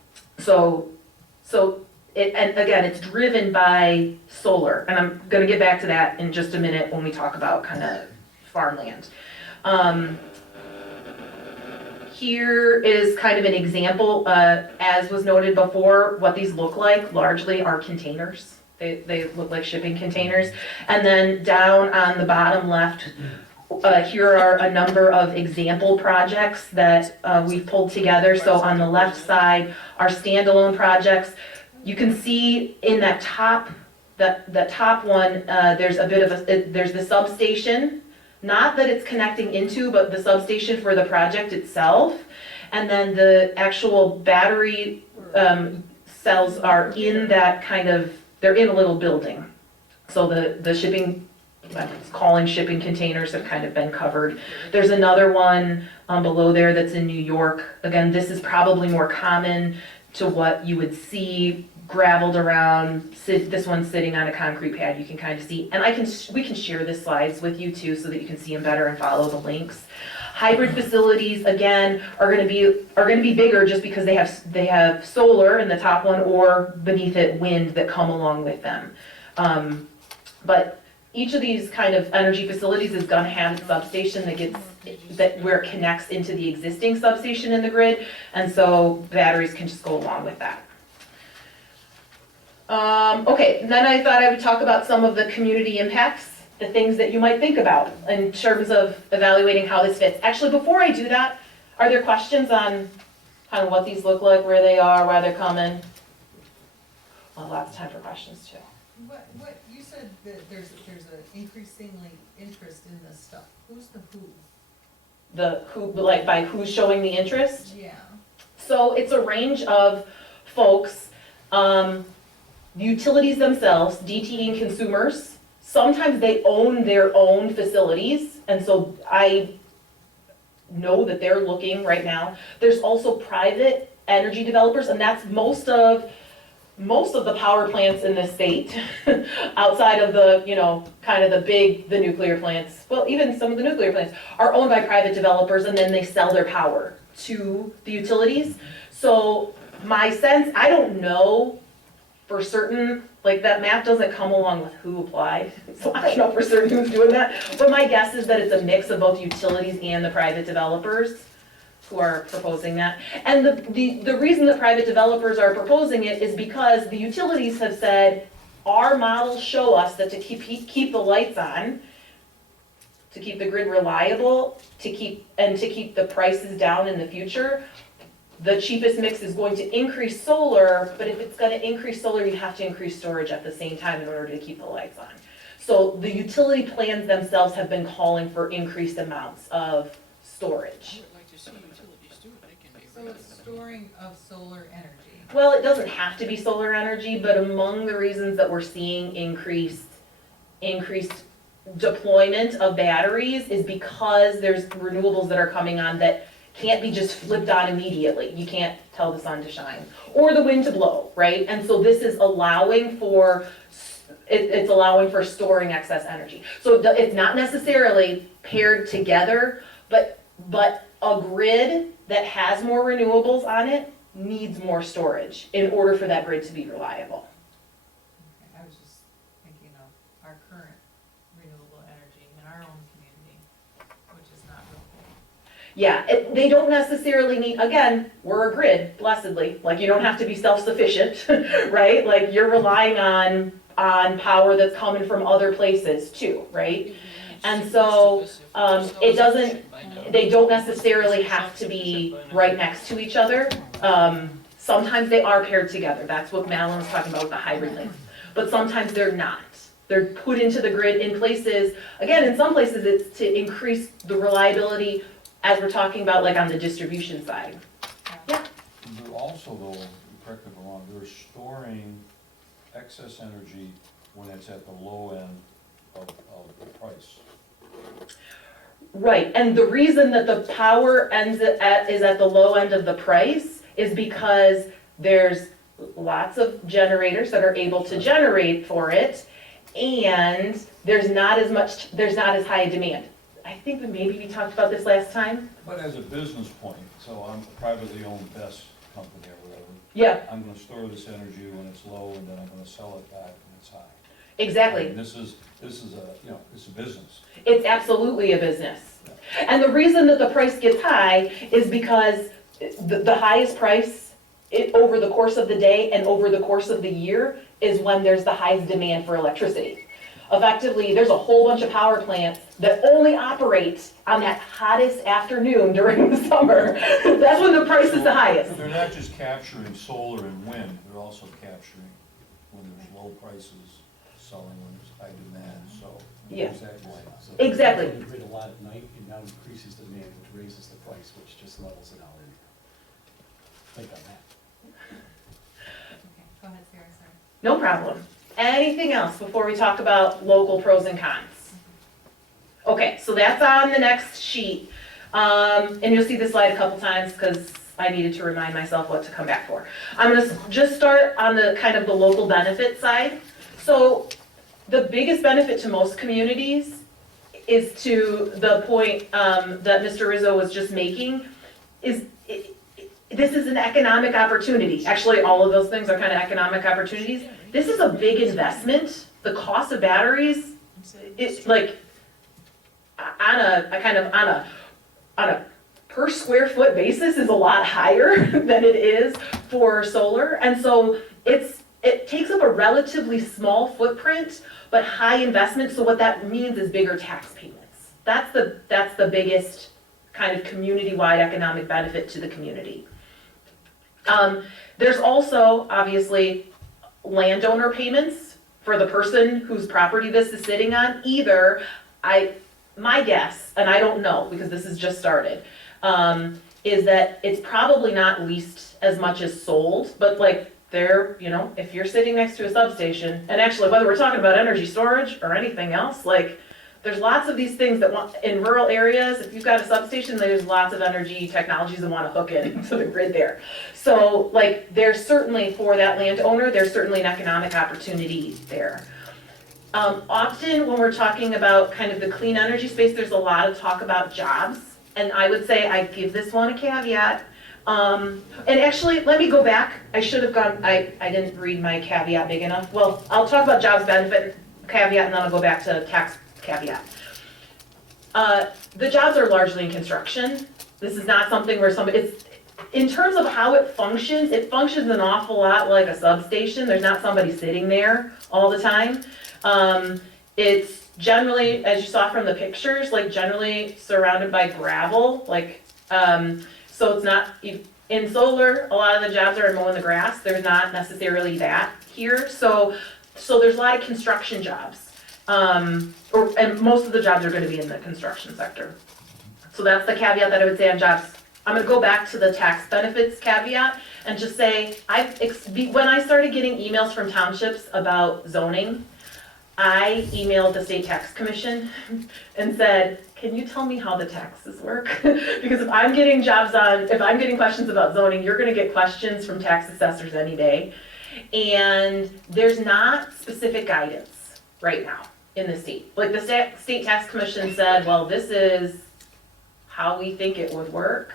again, it's driven by solar, and I'm gonna get back to that in just a minute when we talk about kind of farmland. Here is kind of an example, as was noted before, what these look like largely are containers. They look like shipping containers. And then down on the bottom left, here are a number of example projects that we've pulled together. So on the left side are standalone projects. You can see in that top one, there's a bit of there's the substation, not that it's connecting into, but the substation for the project itself. And then the actual battery cells are in that they're in a little building. So the shipping, calling shipping containers have kind of been covered. There's another one below there that's in New York. Again, this is probably more common to what you would see graveled around. This one's sitting on a concrete pad, you can kind of see. And we can share the slides with you too so that you can see them better and follow the links. Hybrid facilities, again, are going to be bigger just because they have solar in the top one, or beneath it wind that come along with them. But each of these kind of energy facilities is going to have a substation where it connects into the existing substation in the grid, and so batteries can just go along with that. Okay, then I thought I would talk about some of the community impacts, the things that you might think about in terms of evaluating how this fits. Actually, before I do that, are there questions on kind of what these look like, where they are, why they're coming? Well, lots of time for questions too. What, you said that there's an increasingly interest in this stuff. Who's the who? The who, like by who's showing the interest? Yeah. So it's a range of folks, utilities themselves, DTE and consumers. Sometimes they own their own facilities, and so I know that they're looking right now. There's also private energy developers, and that's most of the power plants in the state, outside of the, kind of the nuclear plants. Well, even some of the nuclear plants are owned by private developers, and then they sell their power to the utilities. So my sense, I don't know for certain, like that map doesn't come along with who applied, so I don't know for certain who's doing that. But my guess is that it's a mix of both utilities and the private developers who are proposing that. And the reason that private developers are proposing it is because the utilities have said, our models show us that to keep the lights on, to keep the grid reliable, to keep the prices down in the future, the cheapest mix is going to increase solar, but if it's going to increase solar, you have to increase storage at the same time in order to keep the lights on. So the utility plans themselves have been calling for increased amounts of storage. So it's storing of solar energy. Well, it doesn't have to be solar energy, but among the reasons that we're seeing increased deployment of batteries is because there's renewables that are coming on that can't be just flipped on immediately. You can't tell the sun to shine or the wind to blow, right? And so this is allowing for storing excess energy. So it's not necessarily paired together, but a grid that has more renewables on it needs more storage in order for that grid to be reliable. Okay, I was just thinking of our current renewable energy in our own community, which is not real cool. Yeah, they don't necessarily need, again, we're a grid, blessedly. Like, you don't have to be self-sufficient, right? Like, you're relying on power that's coming from other places too, right? And so they don't necessarily have to be right next to each other. Sometimes they are paired together. That's what Madeline was talking about with the hybrid links. But sometimes they're not. They're put into the grid in places, again, in some places it's to increase the reliability as we're talking about like on the distribution side. They're also though, correct me if I'm wrong, they're storing excess energy when it's at the low end of the price. Right, and the reason that the power is at the low end of the price is because there's lots of generators that are able to generate for it, and there's not as high a demand. I think that maybe we talked about this last time. But as a business point, so I'm a privately owned BESS company or whatever. Yeah, I'm gonna store this energy when it's low, and then I'm gonna sell it back when it's high. exactly. And this is a, it's a business. It's absolutely a business. And the reason that the price gets high is because the highest price over the course of the day and over the course of the year is when there's the highest demand for electricity. Effectively, there's a whole bunch of power plants that only operate on that hottest afternoon during the summer. That's when the price is the highest. They're not just capturing solar and wind, they're also capturing when there's low prices, selling when there's high demand, so. Yeah. There's that going on. So Exactly. they grid a lot at night, and now increases the demand, which raises the price, which just levels it out in. Think on that. Okay, go ahead, Sarah, sorry. No problem. Anything else before we talk about local pros and cons? Okay, so that's on the next sheet. And you'll see this slide a couple times because I needed to remind myself what to come back for. I'm gonna just start on the kind of the local benefit side. So the biggest benefit to most communities is to the point that Mr. Rizzo was just making, is this is an economic opportunity. Actually, all of those things are kind of economic opportunities. This is a big investment. The cost of batteries, it's like on a per square foot basis is a lot higher than it is for solar. And so it takes up a relatively small footprint, but high investment. So what that means is bigger tax payments. That's the biggest kind of community-wide economic benefit to the community. There's also obviously landowner payments for the person whose property this is sitting on. Either, my guess, and I don't know because this has just started, is that it's probably not leased as much as sold, but like if you're sitting next to a substation, and actually whether we're talking about energy storage or anything else, like there's lots of these things that in rural areas, if you've got a substation, there's lots of energy technologies that want to hook into the grid there. So like there's certainly, for that landowner, there's certainly an economic opportunity there. Often when we're talking about kind of the clean energy space, there's a lot of talk about jobs. And I would say I give this one a caveat. And actually, let me go back. I should have gone, I didn't read my caveat big enough. Well, I'll talk about jobs benefit caveat and then I'll go back to tax caveat. The jobs are largely in construction. This is not something where in terms of how it functions an awful lot like a substation. There's not somebody sitting there all the time. It's generally, as you saw from the pictures, like generally surrounded by gravel, so it's not, in solar, a lot of the jobs are in mowing the grass. There's not necessarily that here. So there's a lot of construction jobs. And most of the jobs are going to be in the construction sector. So that's the caveat that I would say on jobs. I'm going to go back to the tax benefits caveat and just say, when I started getting emails from townships about zoning, I emailed the state tax commission and said, can you tell me how the taxes work? Because if I'm getting questions about zoning, you're going to get questions from tax assessors any day. And there's not specific guidance right now in the state. Like the state tax commission said, well, this is how we think it would work,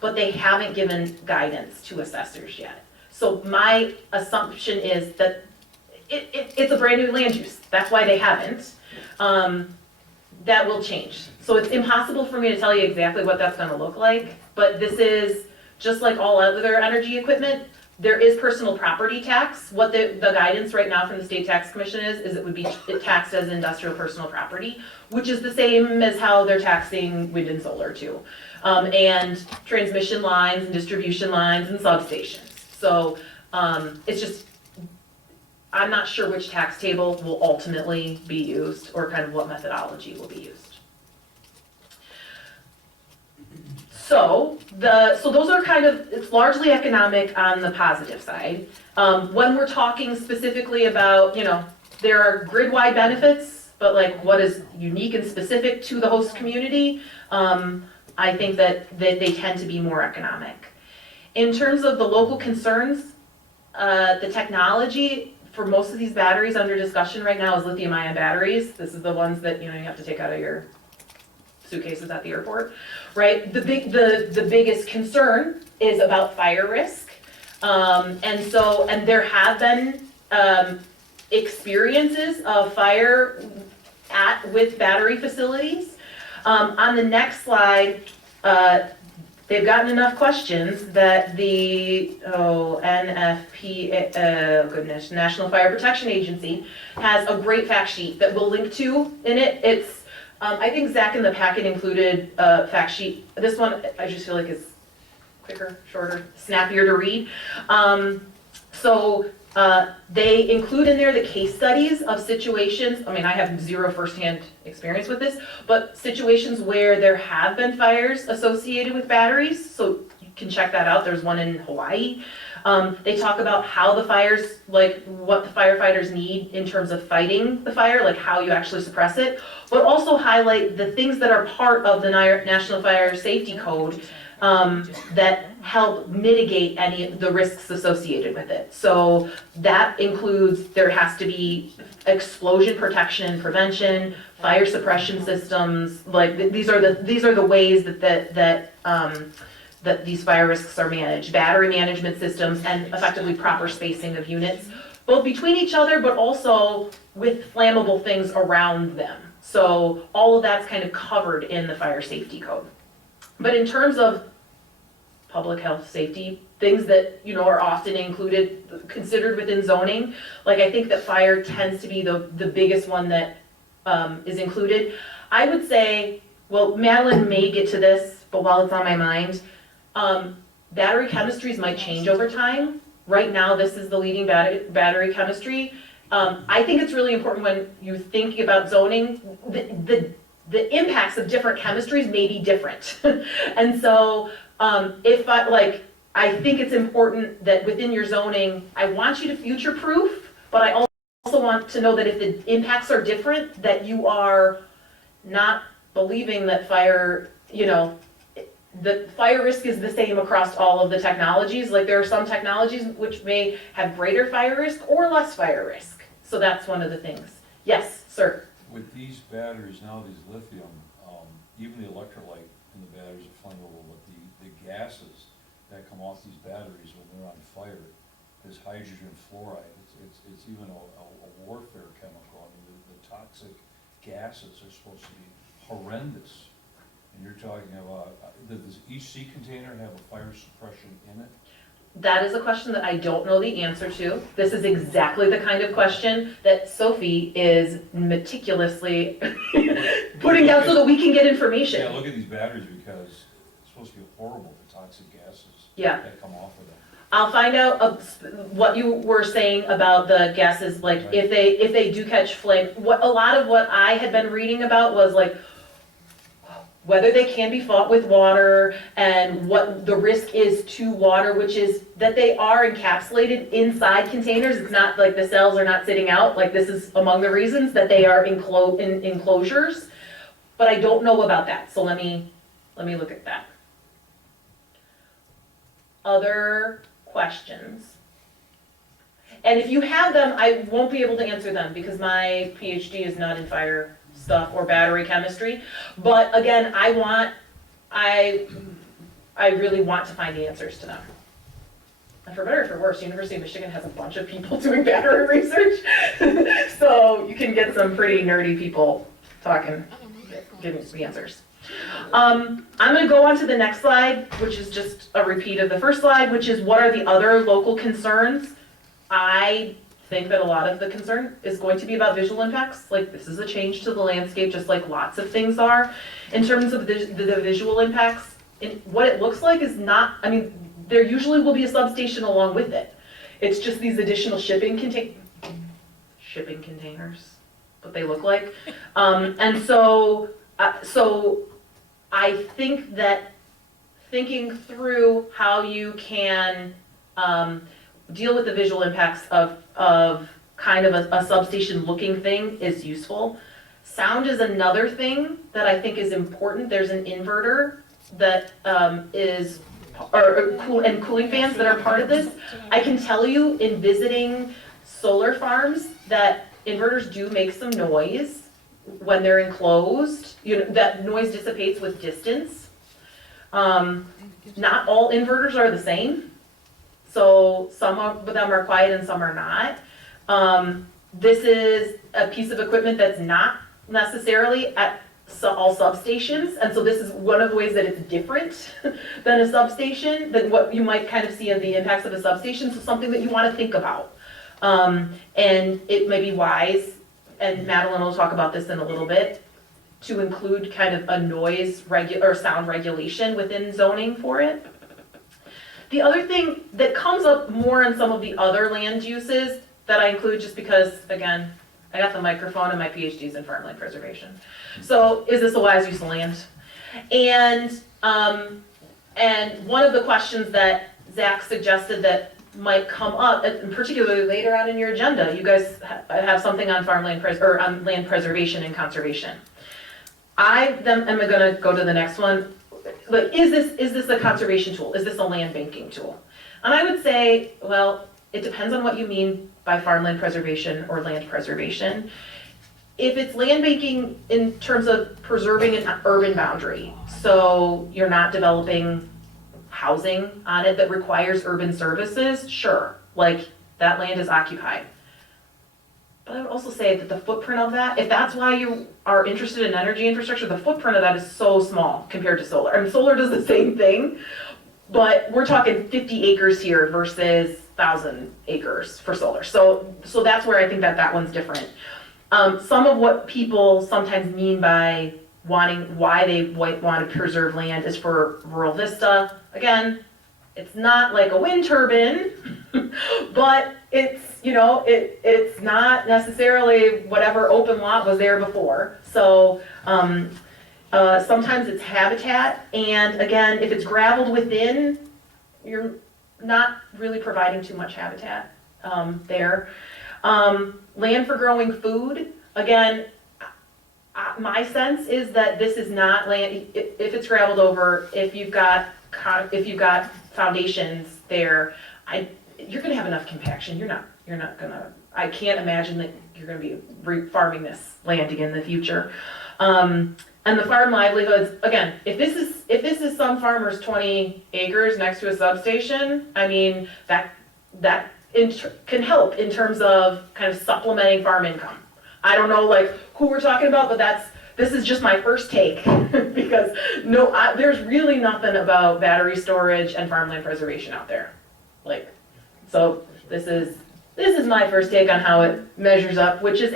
but they haven't given guidance to assessors yet. So my assumption is that it's a brand new land use. That's why they haven't. That will change. So it's impossible for me to tell you exactly what that's going to look like, but this is just like all other energy equipment. There is personal property tax. What the guidance right now from the state tax commission is it would be taxed as industrial personal property, which is the same as how they're taxing wind and solar too, and transmission lines and distribution lines and substations. So it's just, I'm not sure which tax table will ultimately be used or kind of what methodology will be used. So those are kind of, it's largely economic on the positive side. When we're talking specifically about, there are grid-wide benefits, but like what is unique and specific to the host community, I think that they tend to be more economic. In terms of the local concerns, the technology for most of these batteries under discussion right now is lithium-ion batteries. This is the ones that, you have to take out of your suitcases at the airport, right? The biggest concern is about fire risk. And there have been experiences of fire with battery facilities. On the next slide, they've gotten enough questions that the NFP, National Fire Protection Agency, has a great fact sheet that we'll link to in it. It's, I think Zach in the packet included a fact sheet. This one I just feel like is quicker, shorter, snappier to read. They include in there the case studies of situations. I mean, I have zero firsthand experience with this, but situations where there have been fires associated with batteries. So you can check that out. There's one in Hawaii. They talk about how the fires, like what the firefighters need in terms of fighting the fire, like how you actually suppress it, but also highlight the things that are part of the National Fire Safety Code that help mitigate any of the risks associated with it. So that includes, there has to be explosion protection and prevention, fire suppression systems, like these are the ways that these fire risks are managed, battery management systems, and effectively proper spacing of units, both between each other, but also with flammable things around them. So all of that's kind of covered in the fire safety code. But in terms of public health safety, things that, are often considered within zoning, like I think that fire tends to be the biggest one that is included. I would say, well, Madeline may get to this, but while it's on my mind, battery chemistries might change over time. Right now, this is the leading battery chemistry. I think it's really important when you're thinking about zoning, the impacts of different chemistries may be different. And so I think it's important that within your zoning, I want you to future-proof, but I also want to know that if the impacts are different, that you are not believing that fire, the fire risk is the same across all of the technologies. Like there are some technologies which may have greater fire risk or less fire risk. So that's one of the things. Yes, sir. With these batteries now, these lithium, even the electrolyte in the batteries are flammable, but the gases that come off these batteries when they're on fire, there's hydrogen fluoride. It's even a warfare chemical. I mean, the toxic gases are supposed to be horrendous. And you're talking about, does each sea container have a fire suppression in it? That is a question that I don't know the answer to. This is exactly the kind of question that Sophie is meticulously putting down so that we can get information. Yeah, look at these batteries because it's supposed to be horrible, the toxic gases that come off of them. I'll find out what you were saying about the gases, like Right. if they do catch flame. A lot of what I had been reading about was like whether they can be fought with water and what the risk is to water, which is that they are encapsulated inside containers. It's not like the cells are not sitting out. Like this is among the reasons that they are in enclosures. But I don't know about that. So let me look at that. Other questions? And if you have them, I won't be able to answer them because my PhD is not in fire stuff or battery chemistry. But again, I really want to find the answers to them. And for better or for worse, University of Michigan has a bunch of people doing battery research. So you can get some pretty nerdy people talking, giving the answers. I'm going to go on to the next slide, which is just a repeat of the first slide, which is what are the other local concerns. I think that a lot of the concern is going to be about visual impacts. Like this is a change to the landscape, just like lots of things are. In terms of the visual impacts, what it looks like is not, I mean, there usually will be a substation along with it. It's just these additional shipping containers. shipping containers, what they look like. And so I think that thinking through how you can deal with the visual impacts of kind of a substation looking thing is useful. Sound is another thing that I think is important. There's an inverter that is, and cooling fans that are part of this. I can tell you in visiting solar farms that inverters do make some noise when they're enclosed. You know, that noise dissipates with distance. Not all inverters are the same. So some of them are quiet and some are not. This is a piece of equipment that's not necessarily at all substations, and so this is one of the ways that it's different than a substation, than what you might kind of see of the impacts of a substation, so something that you want to think about. And it may be wise, and Madeline will talk about this in a little bit, to include kind of a noise or sound regulation within zoning for it. The other thing that comes up more in some of the other land uses that I include just because, again, I got the microphone and my PhD's in farmland preservation. So is this a wise use of land? And one of the questions that Zach suggested that might come up, and particularly later on in your agenda, you guys have something on farmland on land preservation and conservation. I then am gonna go to the next one. Like, is this a conservation tool? Is this a land banking tool? And I would say, well, it depends on what you mean by farmland preservation or land preservation. If it's land banking in terms of preserving an urban boundary, so you're not developing housing on it that requires urban services, sure, like that land is occupied. But I would also say that the footprint of that, if that's why you are interested in energy infrastructure, the footprint of that is so small compared to solar. I mean, solar does the same thing, but we're talking 50 acres here versus 1,000 acres for solar. So that's where I think that one's different. Some of what people sometimes mean by why they want to preserve land is for rural vista. Again, it's not like a wind turbine, but it's, you know, it's not necessarily whatever open lot was there before. So sometimes it's habitat, and again, if it's gravelled within, you're not really providing too much habitat there. Land for growing food, again, my sense is that this is not land, if it's gravelled over, if you've got foundations there, you're gonna have enough compaction. You're not gonna, I can't imagine that you're gonna be farming this land again in the future. And the farm livelihoods, again, if this is some farmer's 20 acres next to a substation, I mean, that can help in terms of kind of supplementing farm income. I don't know like who we're talking about, but this is just my first take because there's really nothing about battery storage and farmland preservation out there. Like, so this is my first take on how it measures up, which is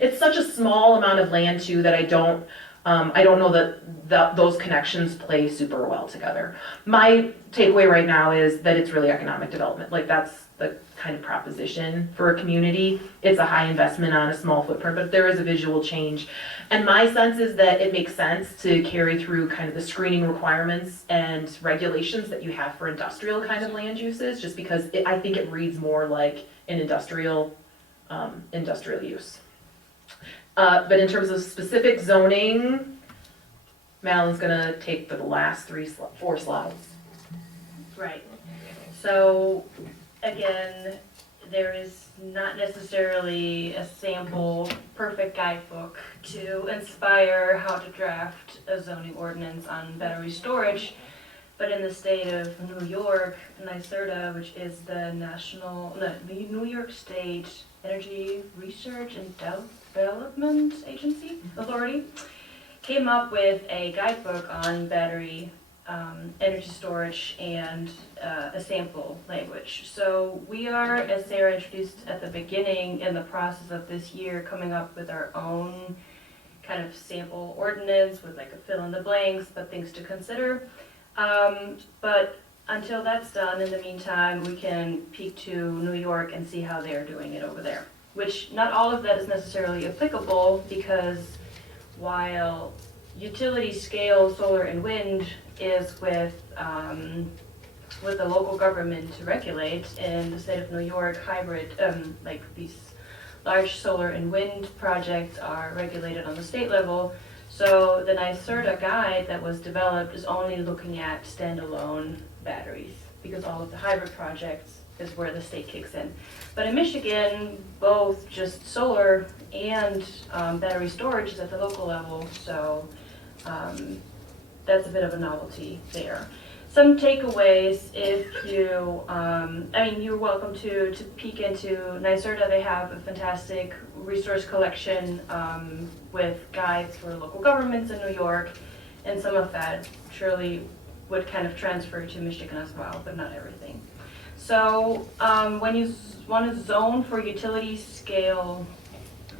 it's such a small amount of land too that I don't know that those connections play super well together. My takeaway right now is that it's really economic development. Like that's the kind of proposition for a community. It's a high investment on a small footprint, but there is a visual change. And my sense is that it makes sense to carry through kind of the screening requirements and regulations that you have for industrial kind of land uses, just because I think it reads more like an industrial use. But in terms of specific zoning, Madeline's gonna take the last 4 slides. Right. So, again, there is not necessarily a sample perfect guidebook to inspire how to draft a zoning ordinance on battery storage, but in the state of New York, NYSERDA, which is the New York State Energy Research and Development Authority, came up with a guidebook on battery energy storage and a sample language. So we are, as Sarah introduced at the beginning, in the process of this year coming up with our own kind of sample ordinance with like a fill in the blanks, but things to consider. But until that's done, in the meantime, we can peek to New York and see how they're doing it over there. which not all of that is necessarily applicable, because while utility scale solar and wind is with the local government to regulate, in the state of New York, hybrid, like these large solar and wind projects are regulated on the state level. So the NYSERDA guide that was developed is only looking at standalone batteries, because all of the hybrid projects is where the state kicks in. But in Michigan, both just solar and battery storage is at the local level, so that's a bit of a novelty there. Some takeaways, if you, you're welcome to peek into NYSERDA. They have a fantastic resource collection with guides for local governments in New York, and some of that surely would kind of transfer to Michigan as well, but not everything. So when you want to zone for utility scale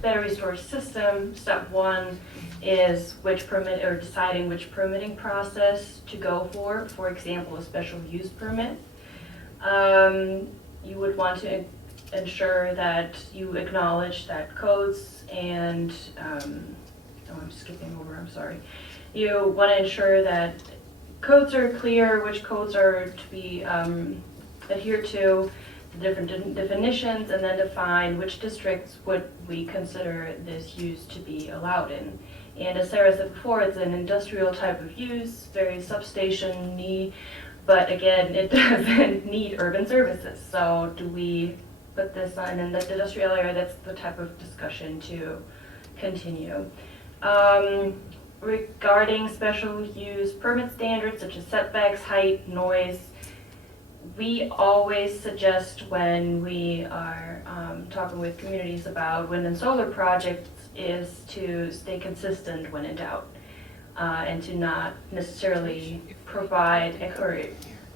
battery storage system, step one is deciding which permitting process to go for. For example, a special use permit. You would want to ensure that you acknowledge that codes and, I'm skipping over, I'm sorry. You want to ensure that codes are clear, which codes are to be adhered to, the different definitions, and then define which districts would we consider this use to be allowed in. And as Sarah said before, it's an industrial type of use, very substation-y, but again, it doesn't need urban services. So do we put this on in the industrial area? That's the type of discussion to continue. Regarding special use permit standards such as setbacks, height, noise, we always suggest when we are talking with communities about wind and solar projects is to stay consistent when in doubt, and to not necessarily provide, or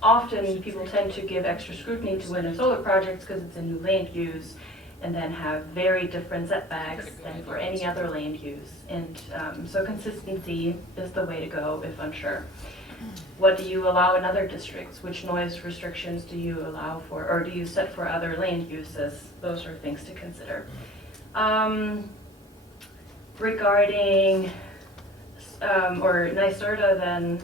often people tend to give extra scrutiny to wind and solar projects because it's a new land use, and then have very different setbacks than for any other land use. And so consistency is the way to go if unsure. What do you allow in other districts? Which noise restrictions do you allow for, or do you set for other land uses? Those are things to consider. Regarding, or NYSERDA then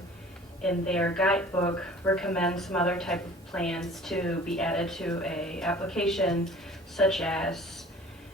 in their guidebook recommends some other type of plans to be added to a application, such as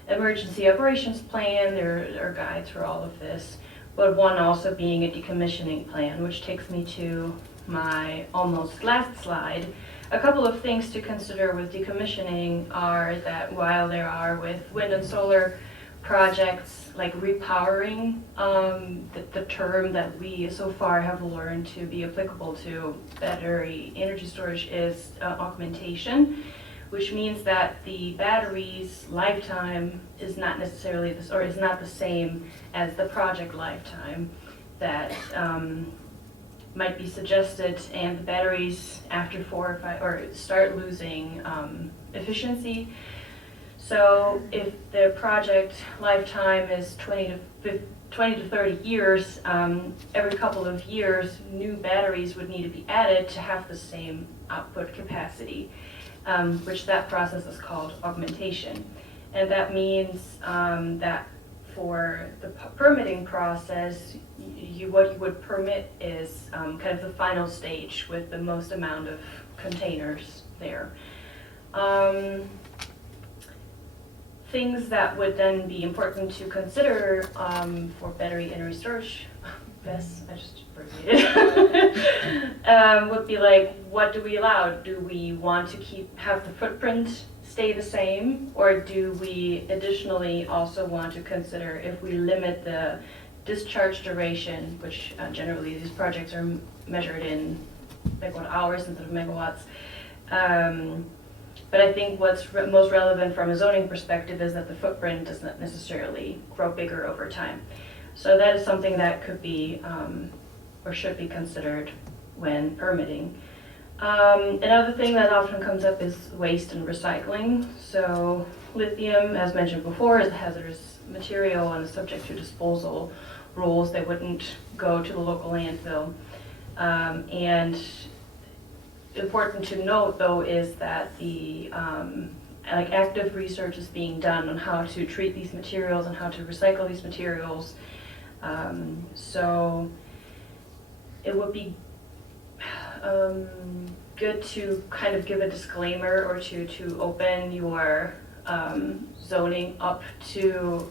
emergency operations plan. There are guides for all of this, but one also being a decommissioning plan, which takes me to my almost last slide. A couple of things to consider with decommissioning are that while there are with wind and solar projects like repowering, the term that we so far have learned to be applicable to battery energy storage is augmentation, which means that the battery's lifetime is not necessarily this, or is not the same as the project lifetime that might be suggested, and the batteries after 4 or 5 or start losing efficiency. So if the project lifetime is 20 to 30 years, every couple of years new batteries would need to be added to have the same output capacity, which that process is called augmentation. And that means that for the permitting process, what you would permit is kind of the final stage with the most amount of containers there. Things that would then be important to consider for battery energy storage, BESS, I just abbreviated, would be like, what do we allow? Do we want to have the footprint stay the same, or do we additionally also want to consider if we limit the discharge duration, which generally these projects are measured in megawatt hours instead of megawatts. But I think what's most relevant from a zoning perspective is that the footprint does not necessarily grow bigger over time. So that is something that could be or should be considered when permitting. Another thing that often comes up is waste and recycling. So lithium, as mentioned before, is a hazardous material and is subject to disposal rules. They wouldn't go to the local landfill. And important to note, though, is that the like active research is being done on how to treat these materials and how to recycle these materials. So it would be good to kind of give a disclaimer or to open your zoning up to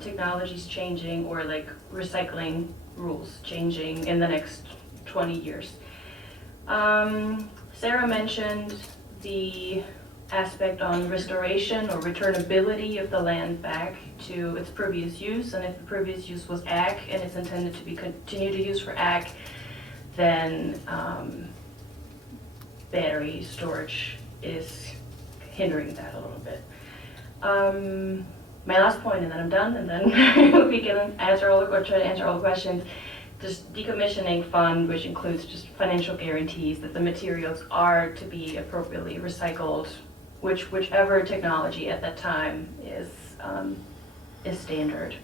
technologies changing or like recycling rules changing in the next 20 years. Sarah mentioned the aspect on restoration or returnability of the land back to its previous use, and if the previous use was ag and it's intended to be continued to use for ag, then battery storage is hindering that a little bit. My last point, and then I'm done, and then we can answer all the, or try to answer all the questions. This decommissioning fund, which includes just financial guarantees that the materials are to be appropriately recycled, whichever technology at that time is standard.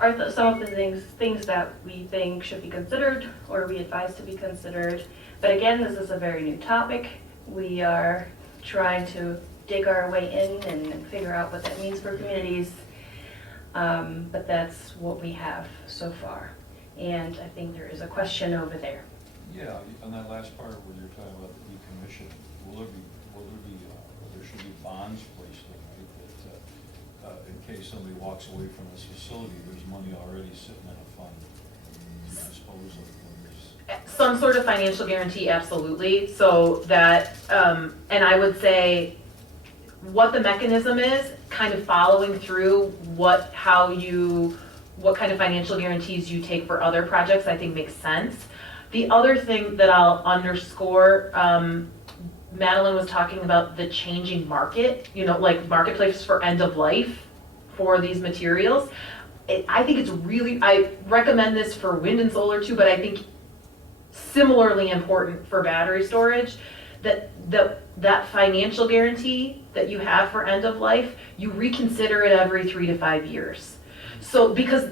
Are some of the things that we think should be considered or we advise to be considered. But again, this is a very new topic. We are trying to dig our way in and figure out what that means for communities. But that's what we have so far. And I think there is a question over there. Yeah, on that last part where you're talking about the decommission, there should be bonds placed in, right? That in case somebody walks away from this facility, there's money already sitting in a fund to dispose of when there's. Some sort of financial guarantee, absolutely. So that, and I would say what the mechanism is, kind of following through what kind of financial guarantees you take for other projects, I think makes sense. The other thing that I'll underscore, Madeline was talking about the changing market, like marketplace for end of life for these materials. I think it's really, I recommend this for wind and solar too, but I think similarly important for battery storage, that financial guarantee that you have for end of life, you reconsider it every 3 to 5 years. So because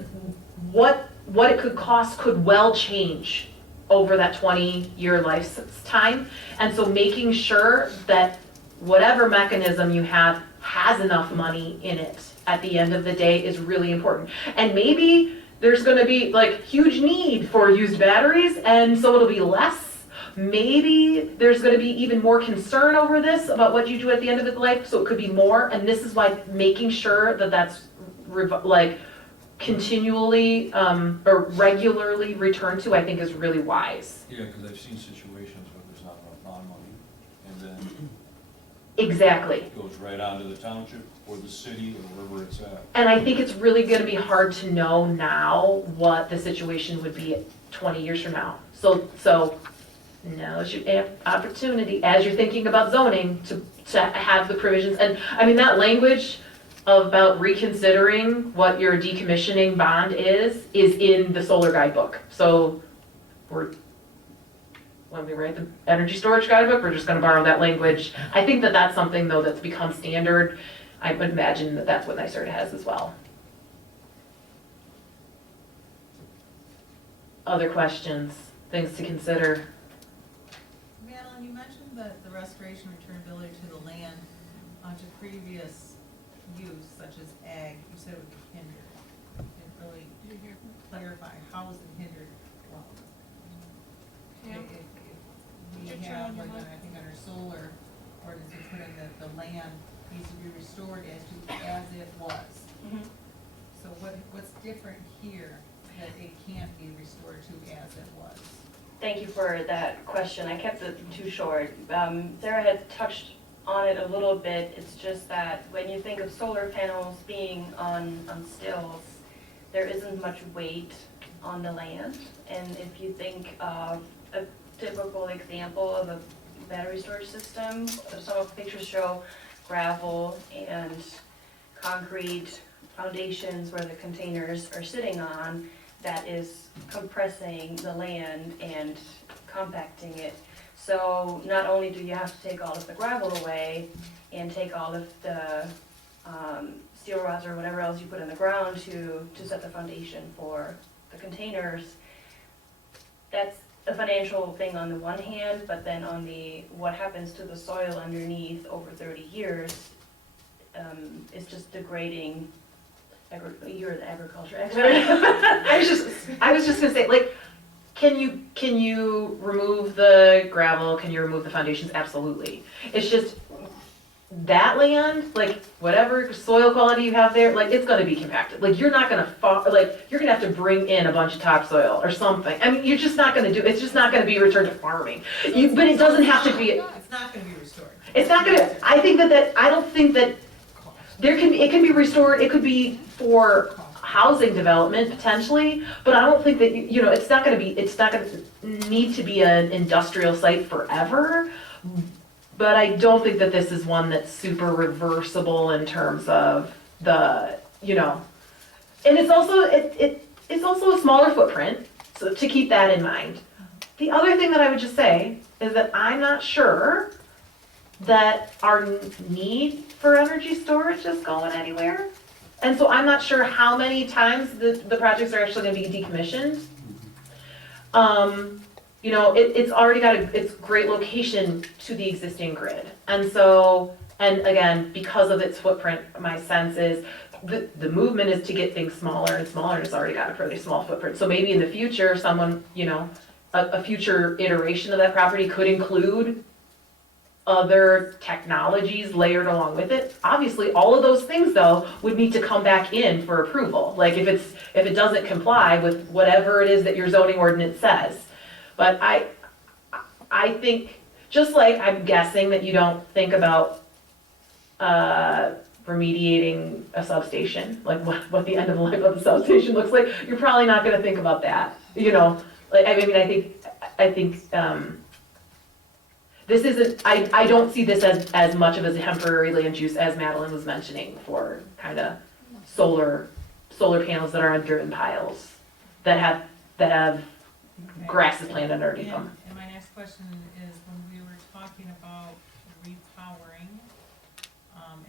what it could cost could well change over that 20-year lifetime. And so making sure that whatever mechanism you have has enough money in it at the end of the day is really important. And maybe there's going to be like huge need for used batteries, and so it'll be less. Maybe there's going to be even more concern over this about what you do at the end of its life, so it could be more. And this is why making sure that that's like continually or regularly returned to, I think, is really wise. Yeah, because I've seen situations where there's not enough bond money, and then Exactly. it goes right on to the township or the city or wherever it's at. And I think it's really going to be hard to know now what the situation would be 20 years from now. So now is your opportunity, as you're thinking about zoning, to have the provisions. And I mean, that language about reconsidering what your decommissioning bond is in the solar guidebook. So when we write the energy storage guidebook, we're just going to borrow that language. I think that that's something, though, that's become standard. I would imagine that that's what NYSERDA has as well. Other questions, things to consider? Madeline, you mentioned that the restoration returnability to the land onto previous use, such as ag, you said it would be hindered. Didn't really clarify, how is it hindered? Well, Yeah. if we have, like, I think under solar ordinance, we put in that the land needs to be restored as it was. Mm-hmm. So what's different here that it can't be restored to as it was? Thank you for that question. I kept it too short. Sarah had touched on it a little bit. It's just that when you think of solar panels being on stilts, there isn't much weight on the land. And if you think of a typical example of a battery storage system, some of the pictures show gravel and concrete foundations where the containers are sitting on, that is compressing the land and compacting it. So not only do you have to take all of the gravel away and take all of the steel rods or whatever else you put in the ground to set the foundation for the containers, that's a financial thing on the one hand, but then on the, what happens to the soil underneath over 30 years, is just degrading, you're the agriculture expert. I was just gonna say, like, can you remove the gravel, can you remove the foundations? Absolutely. It's just, that land, like, whatever soil quality you have there, like, it's gonna be compacted. Like, you're not gonna, you're gonna have to bring in a bunch of topsoil or something. I mean, you're just not gonna it's just not gonna be returned to farming. But it doesn't have to be, It's not gonna be restored. it's not gonna, I think I don't think that it can be restored, it could be for housing development potentially, but I don't think that, it's not gonna need to be an industrial site forever. But I don't think that this is one that's super reversible in terms of the, and it's also, it's also a smaller footprint, so to keep that in mind. The other thing that I would just say is that I'm not sure that our need for energy storage is going anywhere. And so I'm not sure how many times the projects are actually gonna be decommissioned. It's already got its great location to the existing grid. And so, and again, because of its footprint, my sense is the movement is to get things smaller and smaller, and it's already got a pretty small footprint. So maybe in the future, someone, a future iteration of that property could include other technologies layered along with it. Obviously, all of those things though would need to come back in for approval. Like if it doesn't comply with whatever it is that your zoning ordinance says. But I think, just like I'm guessing that you don't think about remediating a substation, like what the end of life of the substation looks like, you're probably not gonna think about that, I think this isn't, I don't see this as much of a temporary land use as Madeline was mentioning for kind of solar panels that are on driven piles that have grasses planted underneath them. And my next question is, when we were talking about repowering,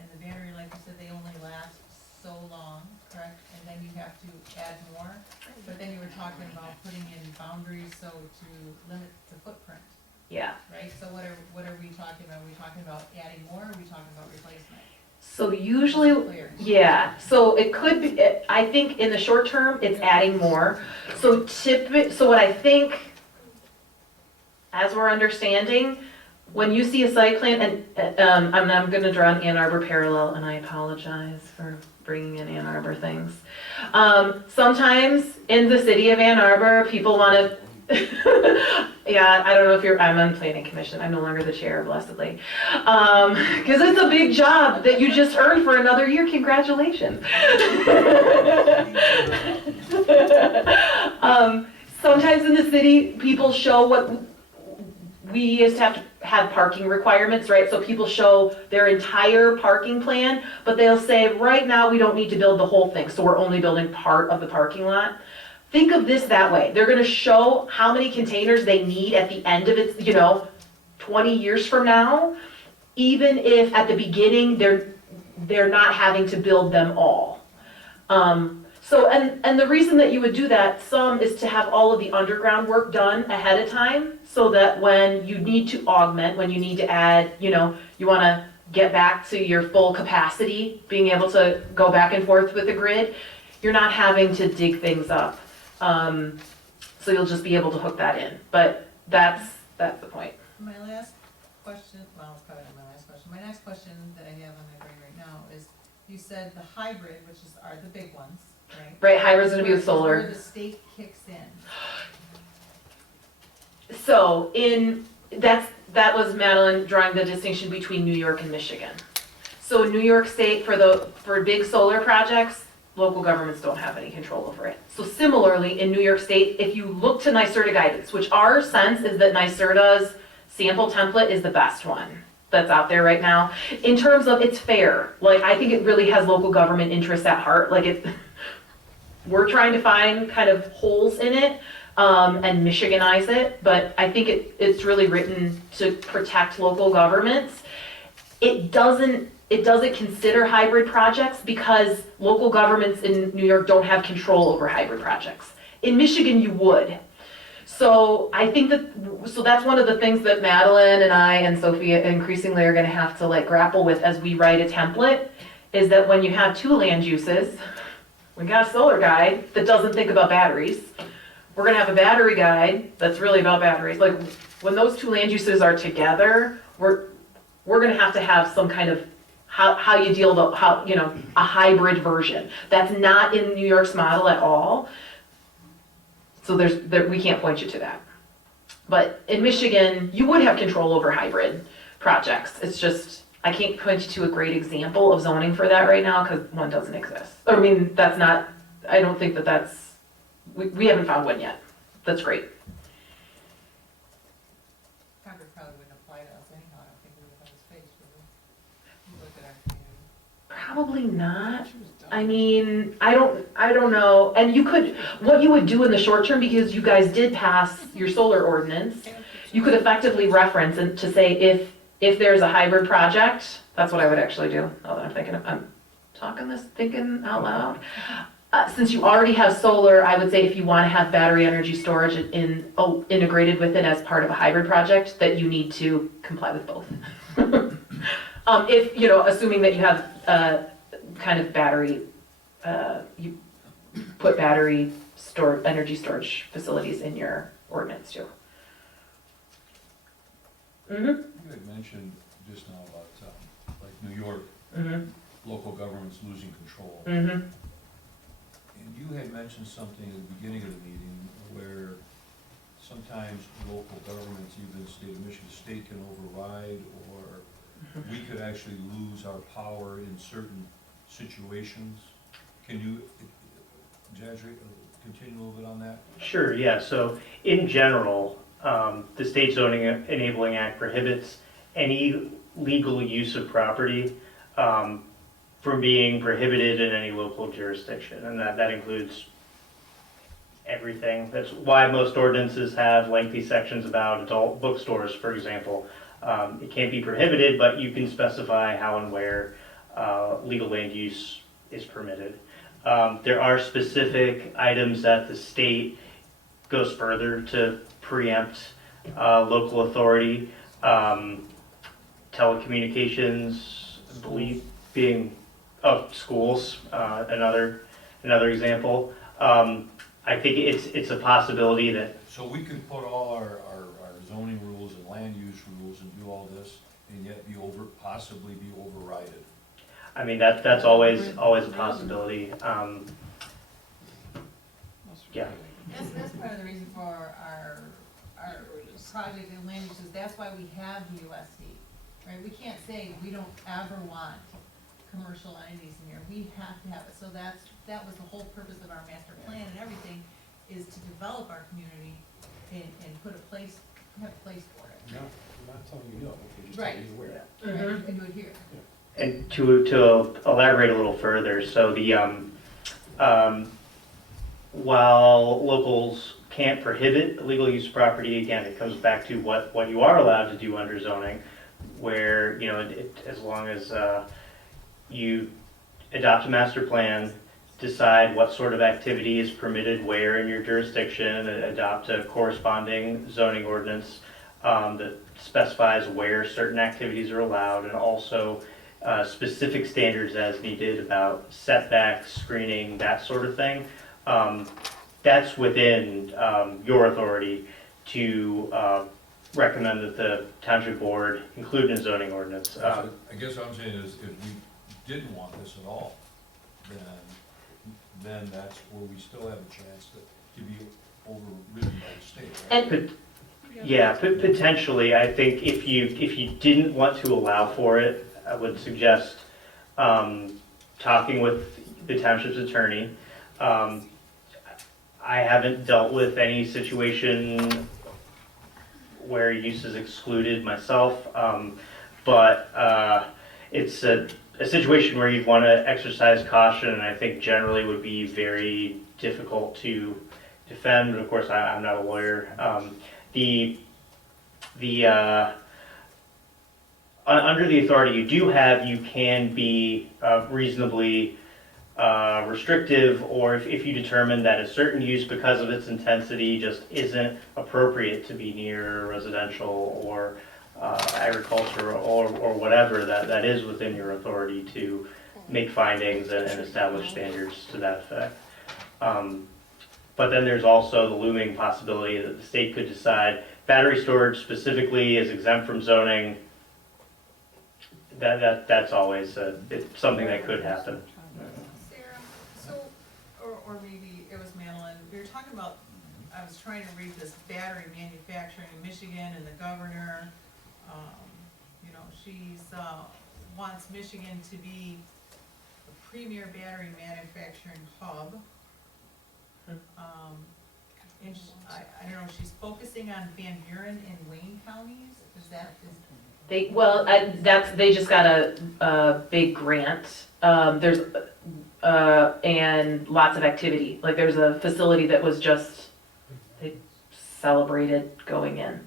and the battery, like you said, they only last so long, correct? And then you have to add more, but then you were talking about putting in boundaries so to limit the footprint, Yeah. right? So what are we talking about? Are we talking about adding more, or are we talking about replacement? So usually, yeah, so it could be, I think in the short term, it's adding more. So what I think, as we're understanding, when you see a site plan, and I'm gonna draw an Ann Arbor parallel, and I apologize for bringing in Ann Arbor things. Sometimes in the city of Ann Arbor, people wanna, yeah, I don't know if I'm on planning commission, I'm no longer the chair, blessedly. Because it's a big job that you just earned for another year, congratulations. Sometimes in the city, people show what we used to have parking requirements, right? So people show their entire parking plan, but they'll say, right now, we don't need to build the whole thing, so we're only building part of the parking lot. Think of this that way. They're gonna show how many containers they need at the end of it, 20 years from now, even if at the beginning, they're not having to build them all. So, and the reason that you would do that, is to have all of the underground work done ahead of time, so that when you need to augment, when you need to add, you wanna get back to your full capacity, being able to go back and forth with the grid, you're not having to dig things up. So you'll just be able to hook that in, but that's the point. My last question, well, it's probably not my last question. My next question that I have on my brain right now is, you said the hybrid, which are the big ones, right? Right, hybrid's gonna be with solar. Where the state kicks in. So that was Madeline drawing the distinction between New York and Michigan. So in New York State, for big solar projects, local governments don't have any control over it. So similarly, in New York State, if you look to NYSERDA guidance, which our sense is that NYSERDA's sample template is the best one that's out there right now, in terms of it's fair. Like, I think it really has local government interests at heart. Like, we're trying to find kind of holes in it and Michiganize it, but I think it's really written to protect local governments. It doesn't consider hybrid projects because local governments in New York don't have control over hybrid projects. In Michigan, you would. So I think that, so that's one of the things that Madeline and I and Sophia increasingly are gonna have to like grapple with as we write a template, is that when you have two land uses, we got a solar guide that doesn't think about batteries. We're gonna have a battery guide that's really about batteries. Like, when those two land uses are together, we're gonna have some kind of how you deal with, a hybrid version. That's not in New York's model at all. So we can't point you to that. But in Michigan, you would have control over hybrid projects. It's just, I can't point you to a great example of zoning for that right now because one doesn't exist. I mean, I don't think that's, we haven't found one yet. That's great. Concord probably wouldn't apply to us anyhow, I don't think we would have a space, would we? You look at our community. Probably not. I mean, I don't know. And what you would do in the short term, because you guys did pass your solar ordinance, you could effectively reference and to say if there's a hybrid project, that's what I would actually do. Now that I'm thinking out loud. Since you already have solar, I would say if you want to have battery energy storage integrated with it as part of a hybrid project, that you need to comply with both. Assuming that you have kind of battery, you put battery energy storage facilities in your ordinance too. Mm-hmm. You had mentioned just now about, like New York, local governments losing control. Mm-hmm. And you had mentioned something at the beginning of the meeting where sometimes local governments, even the state of Michigan, state can override, or we could actually lose our power in certain situations. Can you, continue a little bit on that? Sure, yeah, so in general, the State Zoning Enabling Act prohibits any legal use of property from being prohibited in any local jurisdiction, and that includes everything. That's why most ordinances have lengthy sections about adult bookstores, for example. It can't be prohibited, but you can specify how and where legal land use is permitted. There are specific items that the state goes further to preempt local authority. Telecommunications, I believe, being schools, another example. I think it's a possibility that. So we can put all our zoning rules and land use rules and do all this, and yet possibly be overridden. I mean, that's always a possibility. Yeah. That's part of the reason for our project and land uses, that's why we have the USD, right? We can't say we don't ever want commercial entities in here, we have to have it. So that was the whole purpose of our master plan and everything, is to develop our community and have a place for it. No, I'm not telling you no, we're just Right. telling you where. Right, you can do it here. And to elaborate a little further, so while locals can't prohibit illegal use of property, again, it comes back to what you are allowed to do under zoning, where, as long as you adopt a master plan, decide what sort of activity is permitted where in your jurisdiction, adopt a corresponding zoning ordinance that specifies where certain activities are allowed, and also specific standards as needed about setbacks, screening, that sort of thing. That's within your authority to recommend that the township board include in a zoning ordinance. I guess what I'm saying is, if we didn't want this at all, then that's where we still have a chance to be overridden by the state, right? And potentially, I think if you didn't want to allow for it, I would suggest talking with the township's attorney. I haven't dealt with any situation where use is excluded myself, but it's a situation where you'd want to exercise caution, and I think generally would be very difficult to defend. But of course, I'm not a lawyer. Under the authority you do have, you can be reasonably restrictive, or if you determine that a certain use because of its intensity just isn't appropriate to be near residential or agriculture or whatever, that is within your authority to make findings and establish standards to that effect. But then there's also the looming possibility that the state could decide battery storage specifically is exempt from zoning. That's always it's something that could happen. Sarah, so, or maybe it was Madeline, we were talking about, I was trying to read this battery manufacturing in Michigan and the governor, you know, she's, wants Michigan to be a premier battery manufacturing hub. And I don't know, she's focusing on Van Buren and Wayne counties, is that, They just got a big grant. There's and lots of activity. Like there's a facility that was just, they celebrated going in.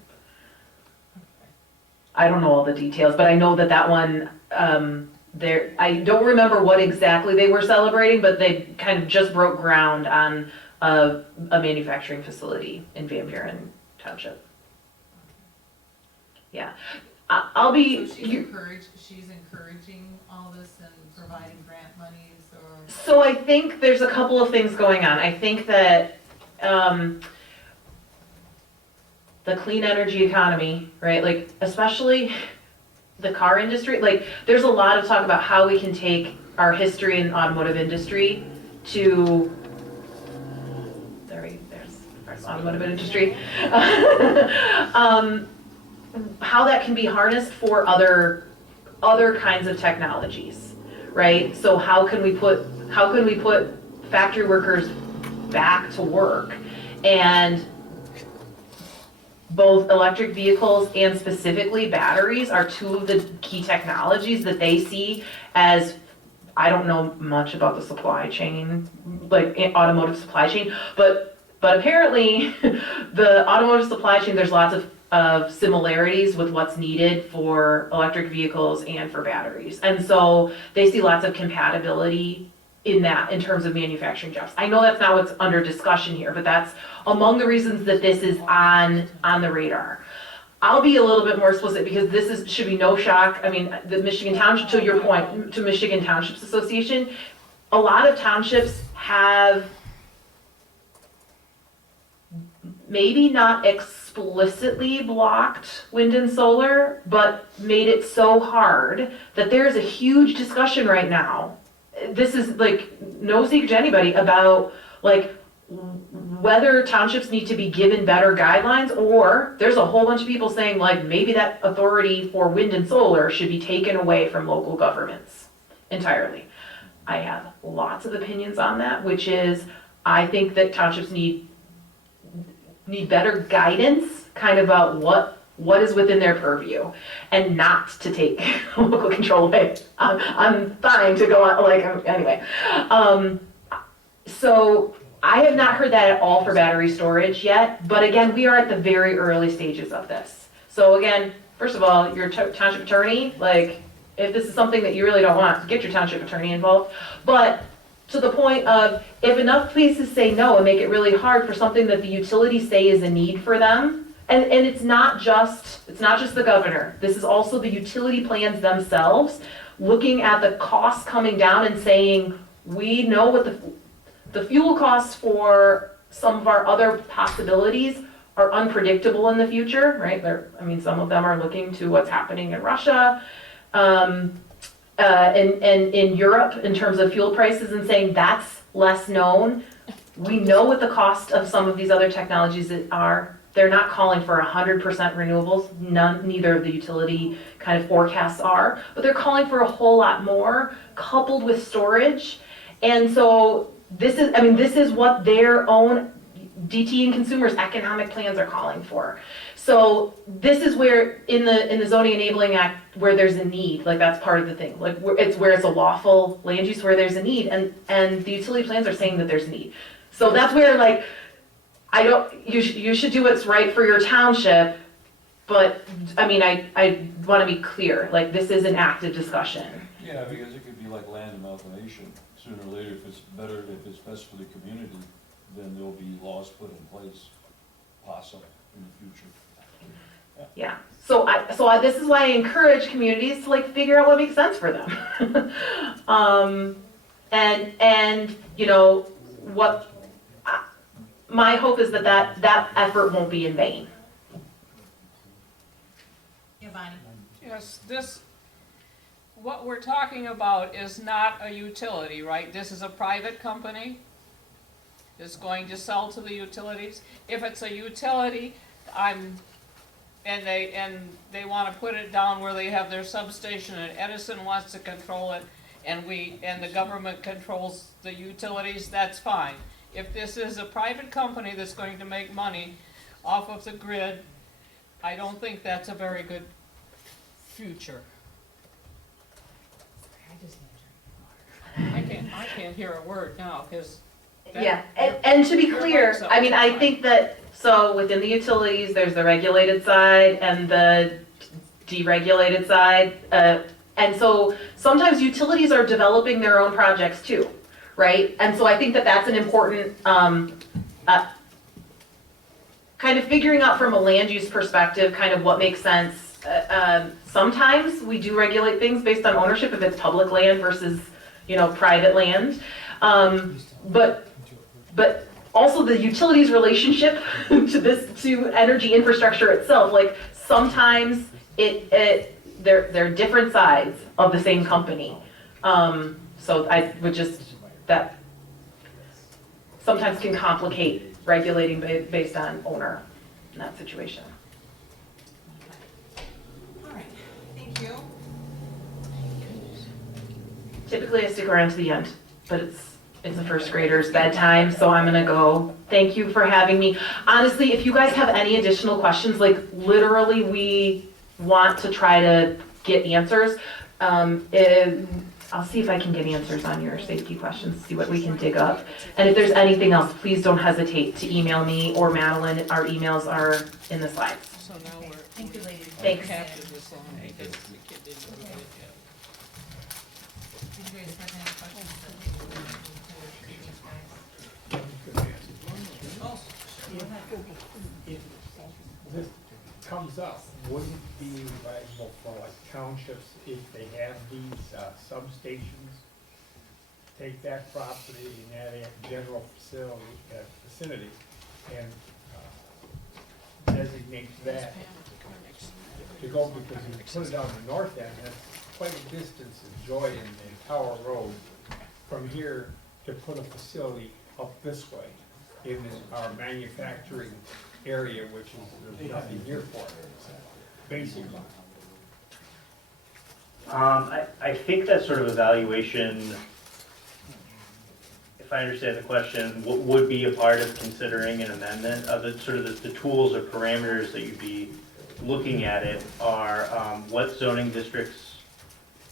I don't know all the details, but I know that one, I don't remember what exactly they were celebrating, but they kind of just broke ground on a manufacturing facility in Van Buren Township. Yeah. I'll be. So she's encouraging all this and providing grant monies or? So I think there's a couple of things going on. I think that the clean energy economy, right? Like especially the car industry, like there's a lot of talk about how we can take our history in automotive industry to there's automotive industry. How that can be harnessed for other kinds of technologies, right? So how can we put factory workers back to work? And both electric vehicles and specifically batteries are two of the key technologies that they see as, I don't know much about the supply chain, like automotive supply chain, but apparently the automotive supply chain, there's lots of similarities with what's needed for electric vehicles and for batteries. And so they see lots of compatibility in that in terms of manufacturing jobs. I know that's not what's under discussion here, but that's among the reasons that this is on the radar. I'll be a little bit more explicit because should be no shock. I mean, the Michigan Township, to your point, to Michigan Townships Association, a lot of townships have maybe not explicitly blocked wind and solar, but made it so hard that there's a huge discussion right now. This is like no secret to anybody about like whether townships need to be given better guidelines, or there's a whole bunch of people saying like maybe that authority for wind and solar should be taken away from local governments entirely. I have lots of opinions on that, which is I think that townships need better guidance kind of about what is within their purview and not to take local control away. I'm fine to go on, like, anyway. So I have not heard that at all for battery storage yet, but again, we are at the very early stages of this. So again, first of all, your township attorney, like, if this is something that you really don't want, get your township attorney involved. But to the point of, if enough places say no and make it really hard for something that the utilities say is a need for them, and it's not just the governor, this is also the utility plans themselves, looking at the costs coming down and saying, we know what the fuel costs for some of our other possibilities are unpredictable in the future, right? Some of them are looking to what's happening in Russia, and in Europe in terms of fuel prices and saying that's less known. We know what the cost of some of these other technologies are. They're not calling for 100% renewables, neither of the utility kind of forecasts are, but they're calling for a whole lot more coupled with storage. And so this is what their own DT and consumers' economic plans are calling for. So this is where in the Zoning Enabling Act where there's a need, like that's part of the thing. Like it's where it's a lawful land use where there's a need, and the utility plans are saying that there's a need. So that's where like you should do what's right for your township, but, I mean, I wanna be clear, like, this is an active discussion. Yeah, because it could be like land amalgamation, sooner or later, if it's better, if it's best for the community, then there'll be laws put in place, possible in the future. Yeah, this is why I encourage communities to like figure out what makes sense for them. And, you know, my hope is that effort won't be in vain. Yeah, Bonnie? Yes, what we're talking about is not a utility, right? This is a private company that's going to sell to the utilities. If it's a utility, and they wanna put it down where they have their substation and Edison wants to control it and the government controls the utilities, that's fine. If this is a private company that's going to make money off of the grid, I don't think that's a very good future. I can't hear a word now, cause. Yeah, and to be clear, I mean, I think that, so within the utilities, there's the regulated side and the deregulated side. And so sometimes utilities are developing their own projects too, right? And so I think that that's an important, kind of figuring out from a land use perspective, kind of what makes sense. Sometimes we do regulate things based on ownership if it's public land versus, you know, private land. But also the utilities relationship to energy infrastructure itself, like sometimes they're different sides of the same company. So I would that sometimes can complicate regulating based on owner in that situation. All right, thank you. Typically I stick around to the end, but it's a first grader's bedtime, so I'm gonna go. Thank you for having me. Honestly, if you guys have any additional questions, like literally we want to try to get answers. I'll see if I can get answers on your safety questions, see what we can dig up. And if there's anything else, please don't hesitate to email me or Madeline. Our emails are in the slides. So now we're. Thank you, ladies. Thanks. Captured this long because the kid didn't do it yet. Did you guys have any questions? If this comes up, wouldn't it be advisable for like townships, if they have these substations, take that property and that general vicinity and designate that to go, because if you put it on the north end, that's quite a distance of Joy and Tower Road from here to put a facility up this way in our manufacturing area, which is, there's nothing here for it, basically. I think that sort of evaluation, if I understand the question, would be a part of considering an amendment of the sort of the tools or parameters that you'd be looking at it are what zoning districts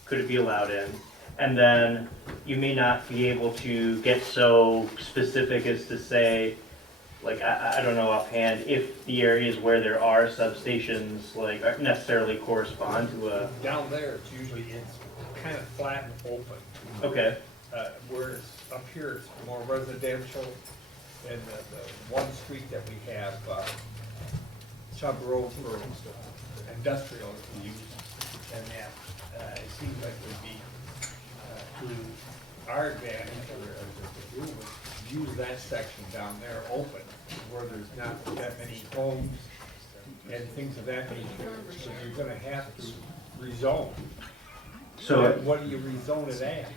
could it be allowed in? And then you may not be able to get so specific as to say, like, I don't know offhand, if the areas where there are substations, like, necessarily correspond to a... Down there, it's usually, it's kind of flat and open. Okay. Whereas up here, it's more residential, and the one street that we have, Chubb Road for industrial use, and that, it seems like it would be to our advantage, or to use that section down there open, where there's not that many homes and things of that nature, so you're gonna have to rezone. So What do you rezone it at?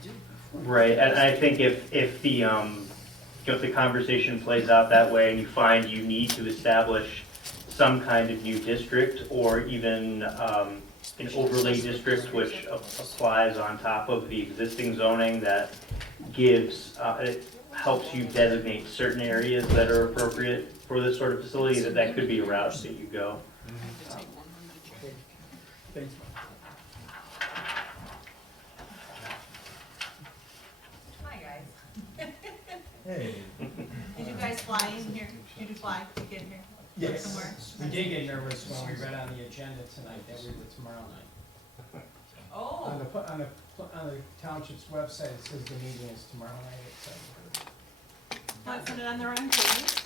right, and I think if the conversation plays out that way and you find you need to establish some kind of new district or even an overlay district which applies on top of the existing zoning that gives, it helps you designate certain areas that are appropriate for this sort of facility, that could be a route that you go. Thanks. Hi, guys. Hey. Did you guys fly in here? Did you fly to get here? Yes, somewhere? we did get nervous when we read on the agenda tonight that we were tomorrow night. Oh, On the township's website, it says the meeting is tomorrow night at 7:30. Not put it on their own page.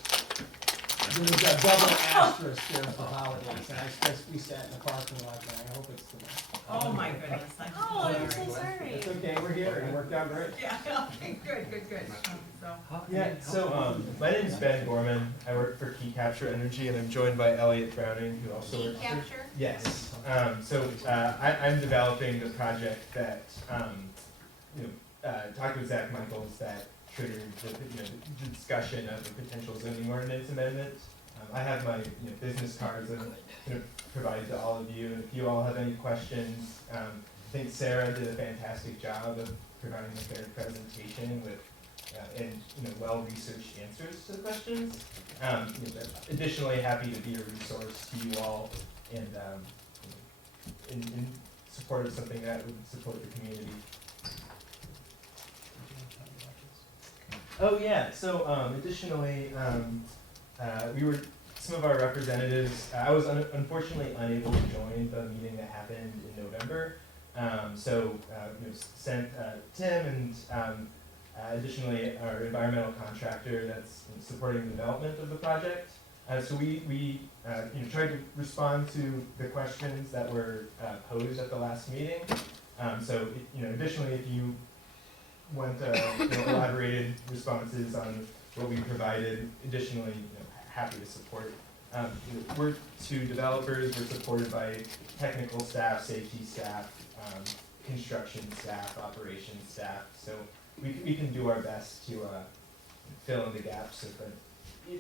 There was a double asterisk there for holidays, and I guess we sat in the parking lot, and I hope it's tomorrow. oh my goodness, I'm Oh, I'm so sorry. It's okay, we're here, it worked out great. Yeah, okay, good. So, Yeah, so my name is Ben Gorman. I work for Key Capture Energy, and I'm joined by Elliot Browning, who also key works for. capture? Yes. I'm developing the project that talked with Zach Michaels that triggered the discussion of a potential zoning ordinance amendment. I have my business cards that I'm going to provide to all of you, and if you all have any questions, I think Sarah did a fantastic job of providing a fair presentation with and well-researched answers to the questions. Additionally, happy to be a resource to you all and in support of something that would support the community. Oh yeah. So additionally, some of our representatives. I was unfortunately unable to join the meeting that happened in November. Sent Tim and additionally our environmental contractor that's supporting the development of the project. So we tried to respond to the questions that were posed at the last meeting. Additionally, if you want elaborated responses on what we provided, additionally, happy to support. We're two developers. We're supported by technical staff, safety staff, construction staff, operations staff. So we can do our best to fill in the gaps.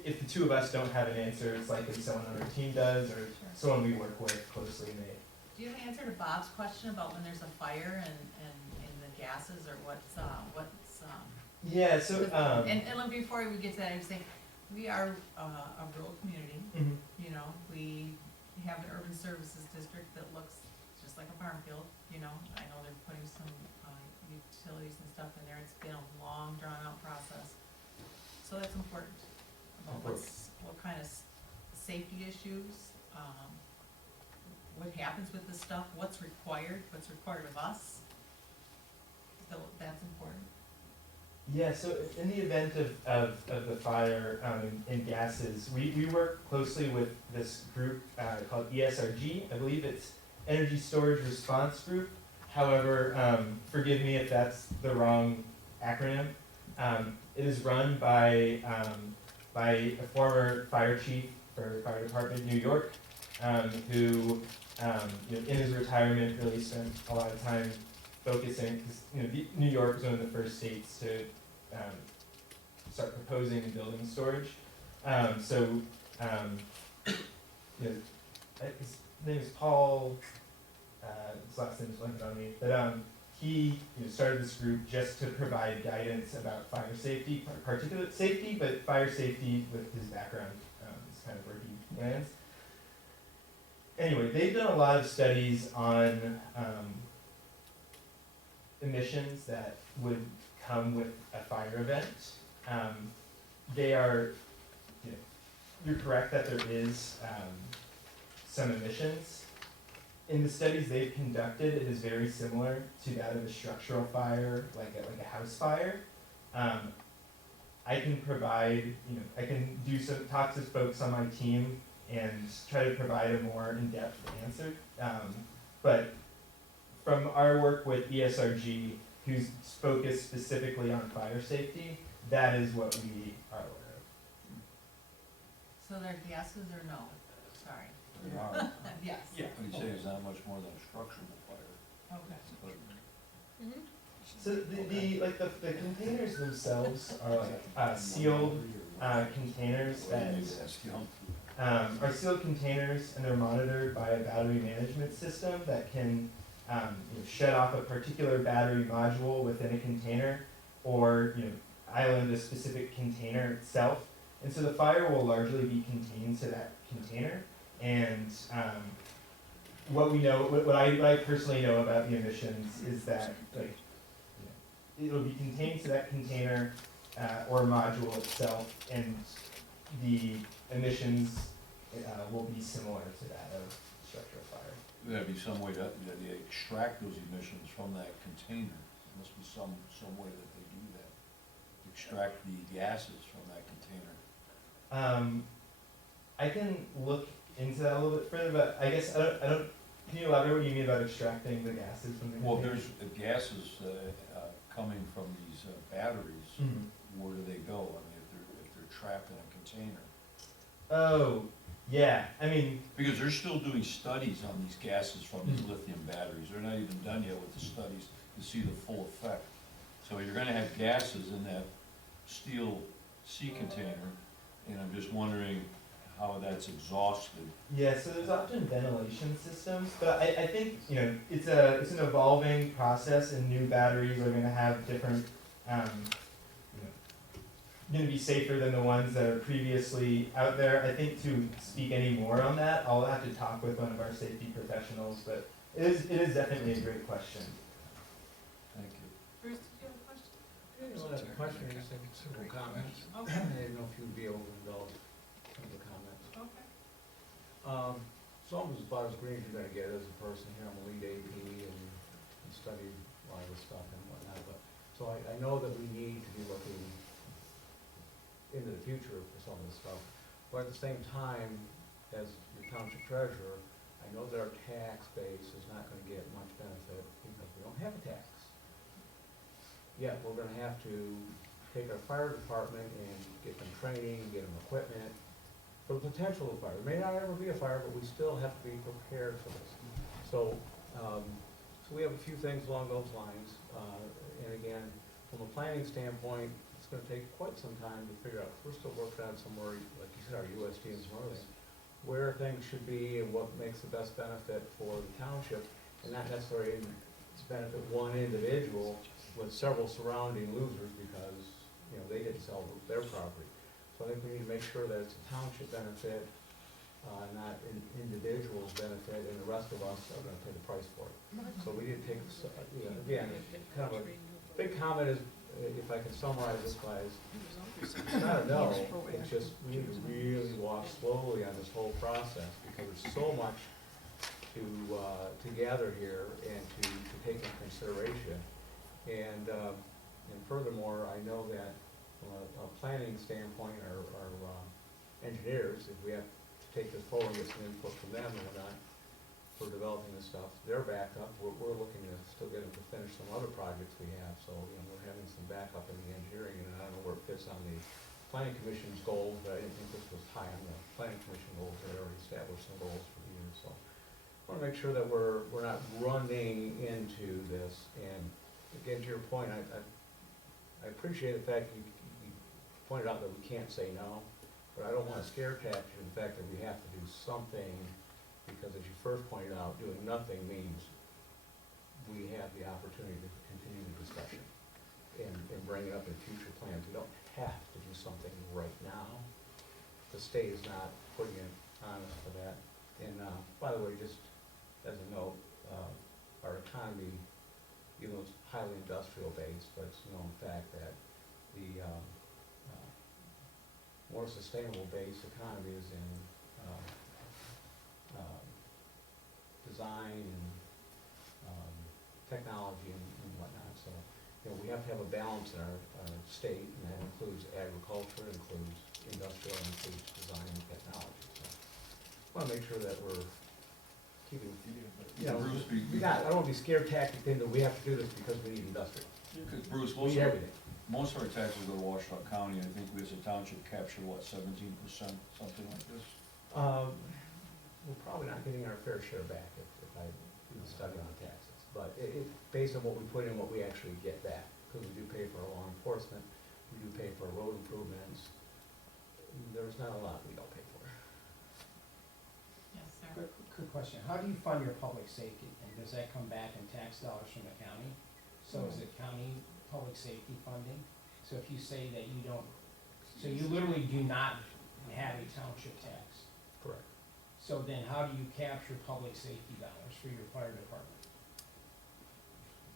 If the two of us don't have an answer, it's likely someone on our team does, or someone we work with closely may. Do you have an answer to Bob's question about when there's a fire and the gases, or what's? Yeah, so, and before we get to that, I was saying, we are a rural community. Mhm. We have an urban services district that looks just like a farm field, I know they're putting some utilities and stuff in there. It's been a long, drawn-out process. So that's important. About what kind of safety issues, what happens with this stuff, what's required of us. So that's important. Yeah, so in the event of the fire and gases, we work closely with this group called ESRG. I believe it's Energy Storage Response Group. However, forgive me if that's the wrong acronym. It is run by a former fire chief for Fire Department New York, who in his retirement really spent a lot of time focusing, because New York was one of the first states to start proposing and building storage. His name is Paul. His last name is blanking on me, but he started this group just to provide guidance about fire safety, particulate safety, but fire safety with his background is kind of where he lands. Anyway, they've done a lot of studies on emissions that would come with a fire event. They are, you're correct that there is some emissions. In the studies they've conducted, it is very similar to that of a structural fire, like a house fire. I can provide, I can talk to folks on my team and try to provide a more in-depth answer. But from our work with ESRG, who's focused specifically on fire safety, that is what we are aware of. So they're gases or no? Sorry. There are. Yes. I'd say it's not much more than a structural fire. Okay. Mm-hmm. So the containers themselves are like sealed containers that are sealed containers, and they're monitored by a battery management system that can shut off a particular battery module within a container, or island a specific container itself. And so the fire will largely be contained to that container. And what we know, what I personally know about the emissions is that it'll be contained to that container or module itself, and the emissions will be similar to that of structural fire. There'd be some way that they extract those emissions from that container. There must be some way that they do that. Extract the gases from that container. I can look into that a little bit further, but I guess I don't. Can you elaborate what you mean about extracting the gases from the Well, container? there's gases coming from these batteries. Mhm. Where do they go? I mean, if they're trapped in a container. Oh, yeah. I mean, Because they're still doing studies on these gases from these lithium batteries. They're not even done yet with the studies to see the full effect. So you're gonna have gases in that steel sea container, and I'm just wondering how that's exhausted. yeah. So there's often ventilation systems, but I think it's an evolving process, and new batteries are going to have different. Going to be safer than the ones that are previously out there. I think to speak any more on that, I'll have to talk with one of our safety professionals, but it is definitely a great question. Thank you. Bruce, did you have a question? I don't have a question, I just have several comments. Okay. I didn't know if you'd be able to indulge some of the comments. Okay. It's almost about as green as you're gonna get as a person here. I'm a lead AP and study a lot of this stuff and whatnot, but, so I know that we need to be looking into the future for some of this stuff. But at the same time, as the township treasurer, I know that our tax base is not gonna get much benefit because we don't have a tax. Yet, we're gonna have to take our fire department and get them training, get them equipment for the potential of fire. There may not ever be a fire, but we still have to be prepared for this. So, so we have a few things along those lines. And again, from a planning standpoint, it's gonna take quite some time to figure out. We're still working on somewhere, like you said, our USD and some other things, where things should be and what makes the best benefit for the township, and not necessarily to benefit one individual with several surrounding losers because, they didn't sell their property. So I think we need to make sure that it's a township benefit, not an individual's benefit, and the rest of us are gonna pay the price for it. So we need to take, again, kind of a big comment is, if I can summarize this by, it's not a no, it's just, we need to really walk slowly on this whole process, because there's so much to gather here and to take into consideration. And furthermore, I know that from a planning standpoint, our engineers, if we have to take this forward and get some input from them and whatnot, for developing this stuff, they're backed up. We're looking to still get them to finish some other projects we have, so, we're having some backup in the engineering, and I don't know where it fits on the planning commission's goals, but I didn't think this was high on the planning commission goals. They already established some goals for the year, so. I wanna make sure that we're not running into this, and again, to your point, I appreciate the fact you pointed out that we can't say no, but I don't wanna scare tactic the fact that we have to do something, because as you first pointed out, doing nothing means we have the opportunity to continue the discussion and bring it up in future plans. We don't have to do something right now. The state is not putting it on us for that. And, by the way, just as a note, our economy, even though it's highly industrial based, but it's a known fact that the, more sustainable based economy is in, design and technology and whatnot. So, we have to have a balance in our state, and that includes agriculture, includes industrial, includes design and technology. So, I want to make sure that we're keeping, Bruce, I don't want to be scared tactic into we have to do this because we need industry. Because Bruce, We need everything. most of our taxes go to Washtenaw County. I think we as a township capture, 17%, something like this? We're probably not getting our fair share back if I do the study on taxes. But based on what we put in, what we actually get back, because we do pay for our law enforcement, we do pay for road improvements. There's not a lot we don't pay for. Yes, sir. Quick question, how do you fund your public safety, and does that come back in tax dollars from the county? So is it county public safety funding? So if you say that you don't, so you literally do not have a township tax? Correct. So then how do you capture public safety dollars for your fire department?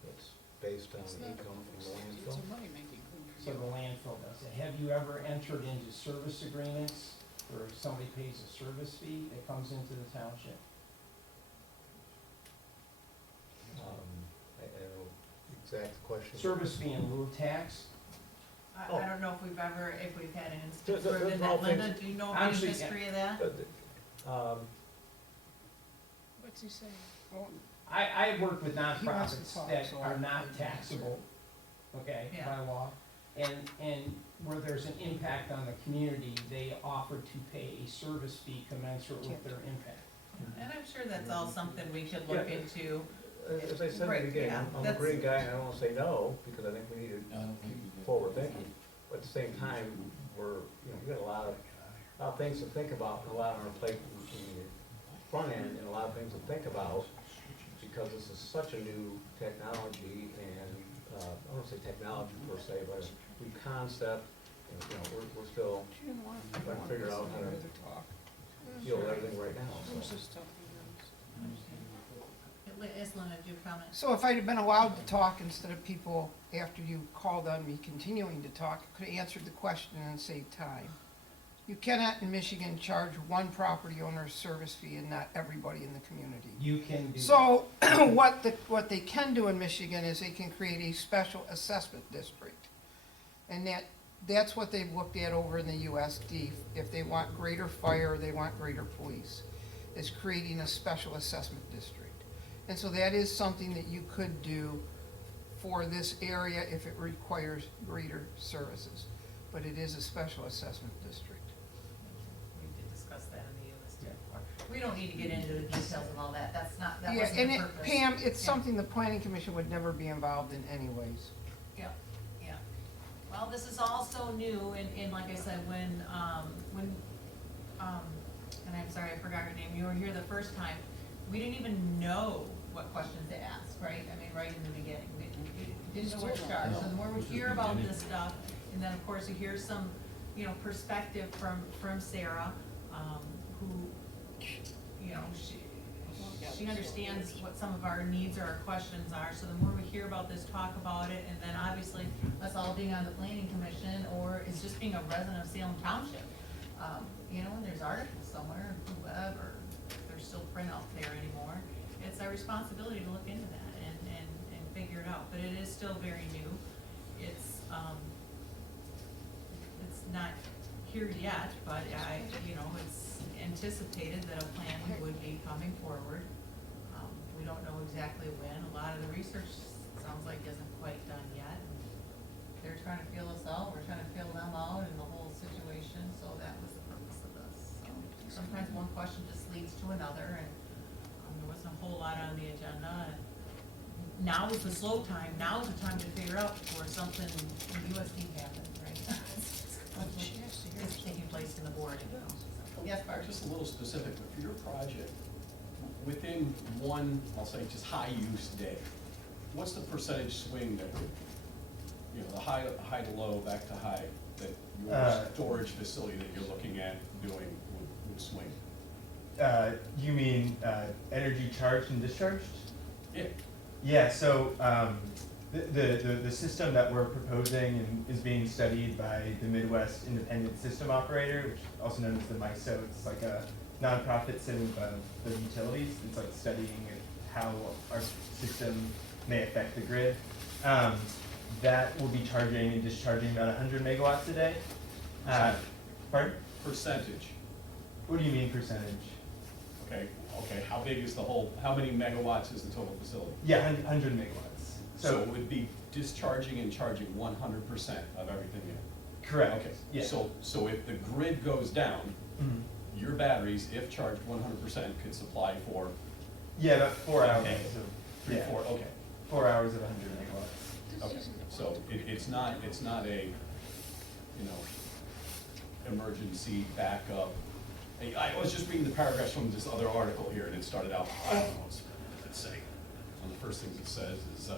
It's based on income from the It's landfill. a money-making. So the landfill does it. Have you ever entered into service agreements where somebody pays a service fee that comes into the township? I don't know exact question. Service fee in lieu of tax? I don't know if we've had an instance There- where there's did that, all things- Linda, do you know I'm any just- history of that? What's he saying? I work with He wants to nonprofits talk, that so are I- not taxable, okay, Yeah. by law. And where there's an impact on the community, they offer to pay a service fee commensurate with their impact. And I'm sure that's all something we could look Yeah. into. As I said in Right, the beginning, yeah, I'm a that's- green guy, and I don't wanna say no, because I think we need I don't think to we be did. forward thinking. But at the same time, we got a lot of things to think about, and a lot on our plate in the front end, and a lot of things to think about, because this is such a new technology, and, I don't wanna say technology per se, but a new concept, and, we're still She didn't want, trying to figure out how to to talk. deal with everything right now, so. Islin, did you comment? So if I'd have been allowed to talk instead of people, after you called on me, continuing to talk, I could have answered the question and saved time. You cannot in Michigan charge one property owner a service fee and not everybody in the community. You can do. So what they can do in Michigan is they can create a special assessment district. And that's what they've looked at over in the USD. If they want greater fire, they want greater police, is creating a special assessment district. And so that is something that you could do for this area if it requires greater services. But it is a special assessment district. We did discuss that in the USD before. We don't need to get into the details of all that, that Yeah, wasn't and the it, purpose. Pam, it's Yeah. something the planning commission would never be involved in anyways. Yeah, yeah. Well, this is all so new, and like I said, when, and I'm sorry, I forgot your name, you were here the first time, we didn't even know what questions to ask, right? I mean, right in the beginning, we didn't know where to start. So the more we hear about this stuff, and then, of course, you hear some, perspective from Sarah, who, she understands what some of our needs or our questions are, so the more we hear about this, talk about it, and then obviously, us all being on the planning commission, or it's just being a resident of Salem Township, and there's articles somewhere, whoever, there's still print out there anymore, it's our responsibility to look into that and figure it out, but it is still very new. It's not here yet, but it's anticipated that a plan would be coming forward. We don't know exactly when, a lot of the research sounds like isn't quite done yet. They're trying to feel us out, we're trying to feel them out in the whole situation, so that was the purpose of this. So sometimes one question just leads to another, and there wasn't a whole lot on the agenda, and now is the slow time, now is the time to figure out before something in USD happens, right? It's taking place in the board. Yes, Bart? Just a little specific, but for your project, within one, I'll say just high use day, what's the percentage swing that would, the high to low, back to high, that your storage facility that you're looking at doing would swing? You mean energy charged and discharged? Yeah. Yeah, so the system that we're proposing and is being studied by the Midwest Independent System Operator, which is also known as the MISO, it's like a nonprofit sitting above the utilities. It's like studying how our system may affect the grid. That will be charging and discharging about 100 megawatts a day. Pardon? Percentage. What do you mean percentage? Okay, how big is how many megawatts is the total facility? Yeah, 100 megawatts. So it would be discharging and charging 100% of everything in? Correct. Okay, Yeah. so if the grid goes down, Mhm. your batteries, if charged 100%, could supply for? Yeah, about 4 hours. Okay. Of, yeah, 4 4 hours of 100 megawatts. Okay, so it's not a, emergency backup. I was just reading the paragraphs from this other article here, and it started out, I don't know, let's say, one of the first things it says is,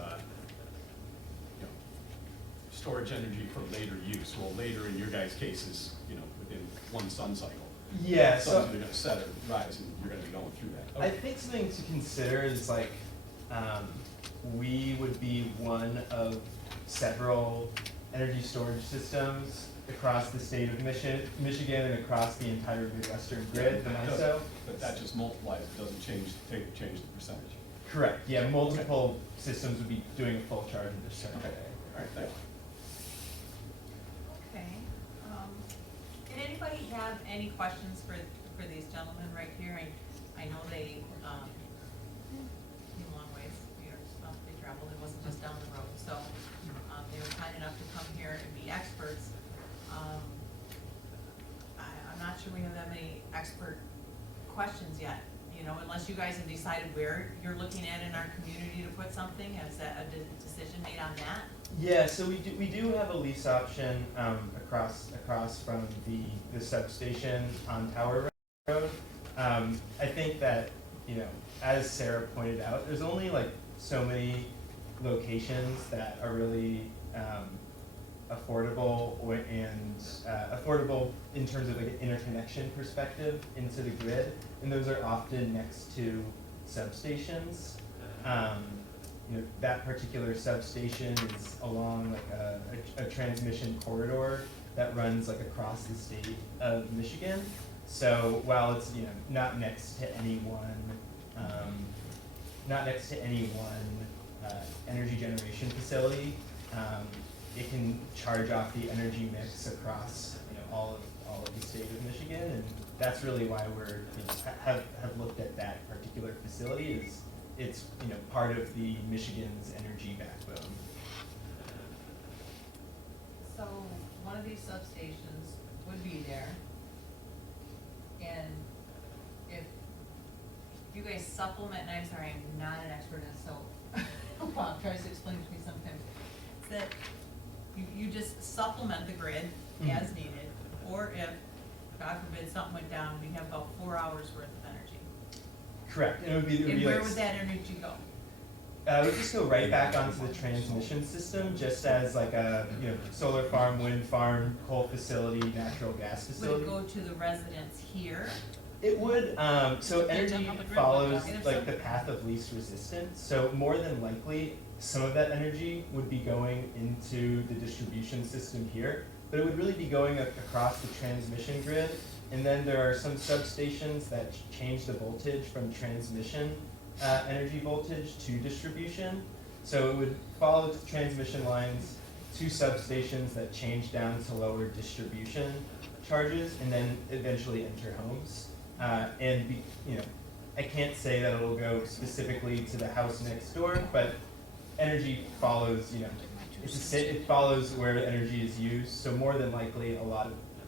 storage energy for later use. Well, later in your guys' case is, within one sun cycle. Yeah, so Sun's either gonna set or rise, and you're gonna be going through that. I Okay. think something to consider is like, we would be one of several energy storage systems across the state of Michigan and across the entire Midwestern grid, the MISO. But that just multiplies, it doesn't change the percentage. Correct, yeah, multiple systems would be doing a full charge of this certain day. All right, thanks. Okay. Did anybody have any questions for these gentlemen right here? I know they, came a long ways, they traveled, it wasn't just down the road, so, they were kind enough to come here and be experts. I'm not sure we have that many expert questions yet, you know, unless you guys have decided where you're looking at in our community to put something. Has that a decision made on that? Yeah, so we do have a lease option across from the substation on Tower Road. I think that, you know, as Sarah pointed out, there's only like so many locations that are really affordable affordable in terms of like an interconnection perspective into the grid, and those are often next to substations. You know, that particular substation is along like a transmission corridor that runs like across the state of Michigan. So while it's, you know, not next to any one energy generation facility, it can charge off the energy mix across, you know, all of the state of Michigan, and that's really why we're, you know, have looked at that particular facility. Is it's, you know, part of the Michigan's energy backbone. So one of these substations would be there, and if you guys supplement, and I'm sorry, I'm not an expert in this, so Bob tries to explain to me sometimes, that you just supplement the grid as needed, or if, God forbid, something went down, we have about 4 hours worth of energy. Correct. And it would be And where like, would that energy go? it would just go right back onto the transmission system, just as like a, you know, solar farm, wind farm, coal facility, natural gas Would facility. it go to the residents here? It would, so energy how the grid follows works. like the path of least resistance, so more than likely, some of that energy would be going into the distribution system here, but it would really be going across the transmission grid, and then there are some substations that change the voltage from transmission energy voltage to distribution. So it would follow the transmission lines to substations that change down to lower distribution charges, and then eventually enter homes. You know, I can't say that it'll go specifically to the house next door, but energy follows, you know, it follows where energy is used. So more than likely,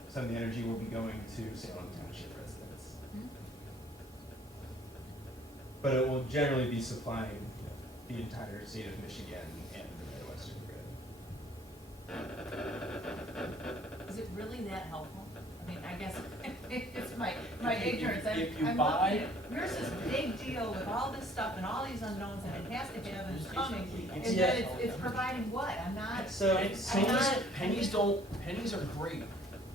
some of the energy will be going to Salem Township residents. But it will generally be supplying, you know, the entire state of Michigan and the Midwestern grid. Is it really that helpful? I mean, I guess it's my ignorance. If you I'm buy- looking at, here's this big deal with all this stuff and all these unknowns, and it has to have, and it's coming, and then it's providing what? I'm not, So pennies are great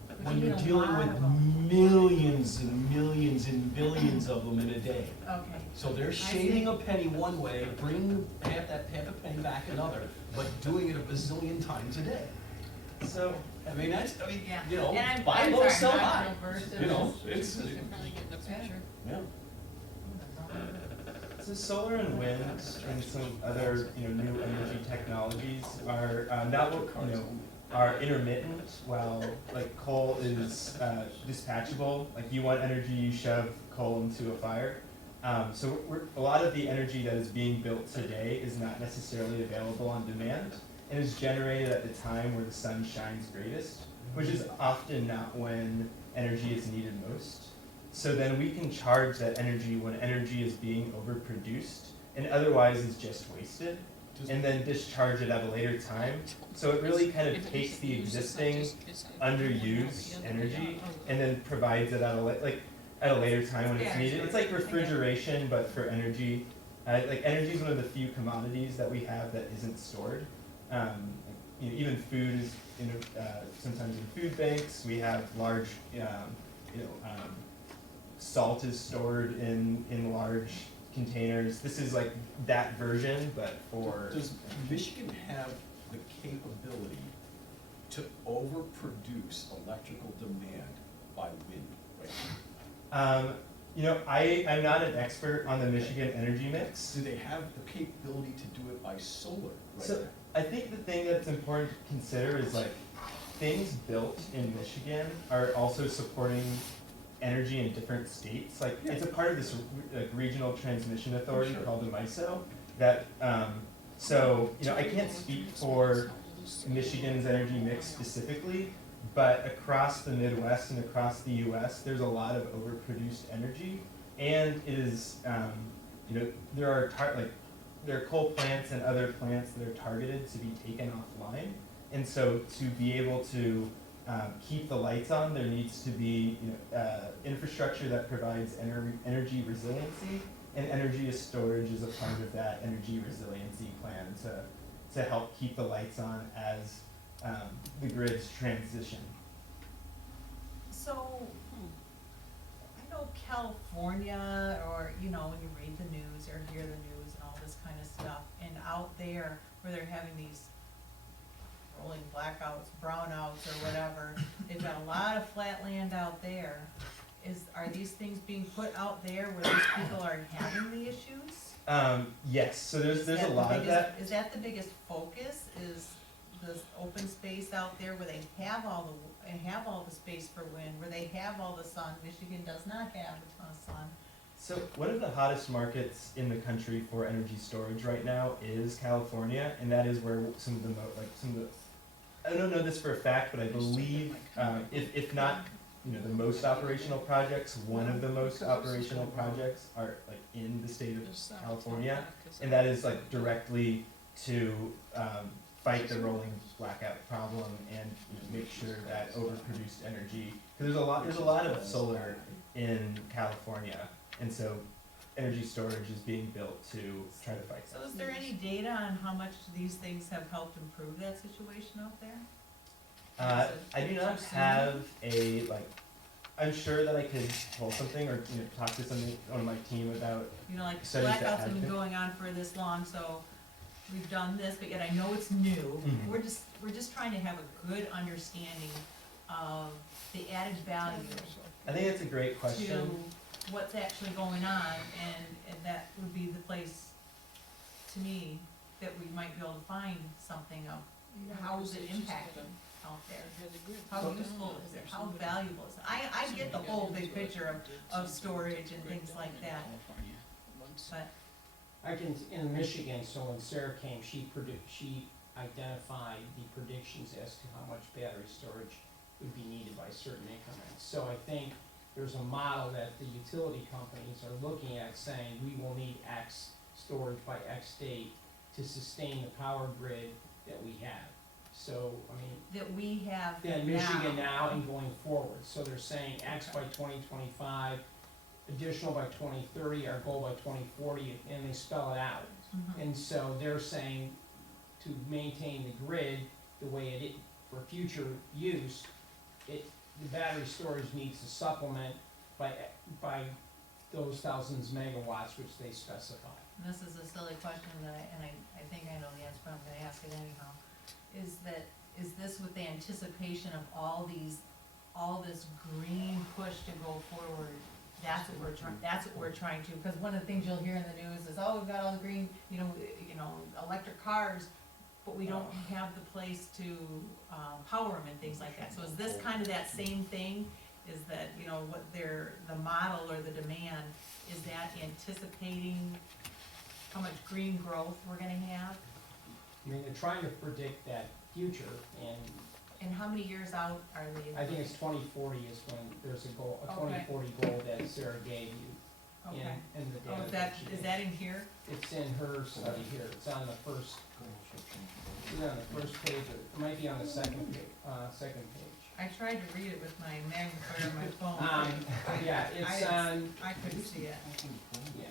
but when you you're need a dealing lot with of them. millions and millions and billions of them in a day. Okay. So they're see. shaving a penny one way, bringing half a penny back another, but doing it a bazillion times a day. So I mean, Yeah. you know, And I'm buy sorry, low, I'm sell not high. real versed in You know, this. it's, Yeah. yeah. So solar and wind and some other, you know, new energy technologies are are intermittent, while like coal is dispatchable. Like you want energy, you shove coal into a fire. So a lot of the energy that is being built today is not necessarily available on demand, and is generated at the time where the sun shines greatest, which is often not when energy is needed most. So then we can charge that energy when energy is being overproduced and otherwise is just wasted, and then discharge it at a later time. So it really kind of takes the existing underused energy and then provides it at a later time when it's needed. It's like refrigeration, but for energy. Like energy is one of the few commodities that we have that isn't stored. You know, even food is sometimes in food banks. We have large, salt is stored in large containers. This is like that version, but for. Does Michigan have the capability to overproduce electrical demand by wind right now? You know, I'm not an expert on the Michigan energy mix. Do they have the capability to do it by solar right So now? I think the thing that's important to consider is like things built in Michigan are also supporting energy in different states. Like it's a part of this like regional transmission authority called the MISO that so you know I can't speak for Michigan's energy mix specifically, but across the Midwest and across the U.S. there's a lot of overproduced energy, and it is you know there are coal plants and other plants that are targeted to be taken offline, and so to be able to keep the lights on, there needs to be infrastructure that provides energy resiliency, and energy storage is a part of that energy resiliency plan to help keep the lights on as the grids transition. So, I know California, or, you know, when you read the news or hear the news and all this kind of stuff, and out there where they're having these rolling blackouts, brownouts, or whatever, they've got a lot of flat land out there. Are these things being put out there where these people are having the issues? Yes, so there's a lot of that. Is that the biggest focus, is this open space out there where they have all the space for wind, where they have all the sun? Michigan does not have a ton of sun. So one of the hottest markets in the country for energy storage right now is California, and that is where some of the I don't know this for a fact, but I believe if not the most operational projects, one of the most operational projects are like in the state of California, and that is like directly to fight the rolling blackout problem and make sure that overproduced energy, because there's a lot of solar in California, and so energy storage is being built to try to fight that. So is there any data on how much these things have helped improve that situation out there? I do not have I'm sure that I could pull something or talk to somebody on my team about Like studies that blackouts have have been been. going on for this long, so we've done this, but yet I know it's new. Mhm. We're just trying to have a good understanding of the added value I think that's a great question. to what's actually going on, and that would be the place, to me, that we might be able to find something of how is it impacting out there? How useful is it? How valuable is it? I get the whole big picture of storage and things like that, but I can, in Michigan, so when Sarah came, she identified the predictions as to how much battery storage would be needed by certain increments. So I think there's a model that the utility companies are looking at, saying we will need X storage by X date to sustain the power grid that we have. So, I mean, that we have in Michigan now and going forward. So they're saying X by 2025, additional by 2030, our goal by 2040, and they spell it out. Mhm. And so they're saying to maintain the grid the way it is for future use, the battery storage needs to supplement by those thousands megawatts which they specify. And this is a silly question that I think I know the answer, but I'm gonna ask it anyhow. Is this with the anticipation of all this green push to go forward? That's what we're trying to, because one of the things you'll hear in the news is, oh, we've got all the green, electric cars, but we don't have the place to, power them and things like that. So is this kind of that same thing? Is that, what the model or the demand, is that anticipating how much green growth we're gonna have? I mean, they're trying to predict that future, And how many years out are they? I think it's 2040 is when there's a goal, a Okay. 2040 goal that Sarah gave you Okay. in the data. Oh, she is gave. that in here? It's in her study here, it's on the first page, it might be on the second page. I tried to read it with my magnifier on my phone. Yeah, it's on, I couldn't see it. yeah.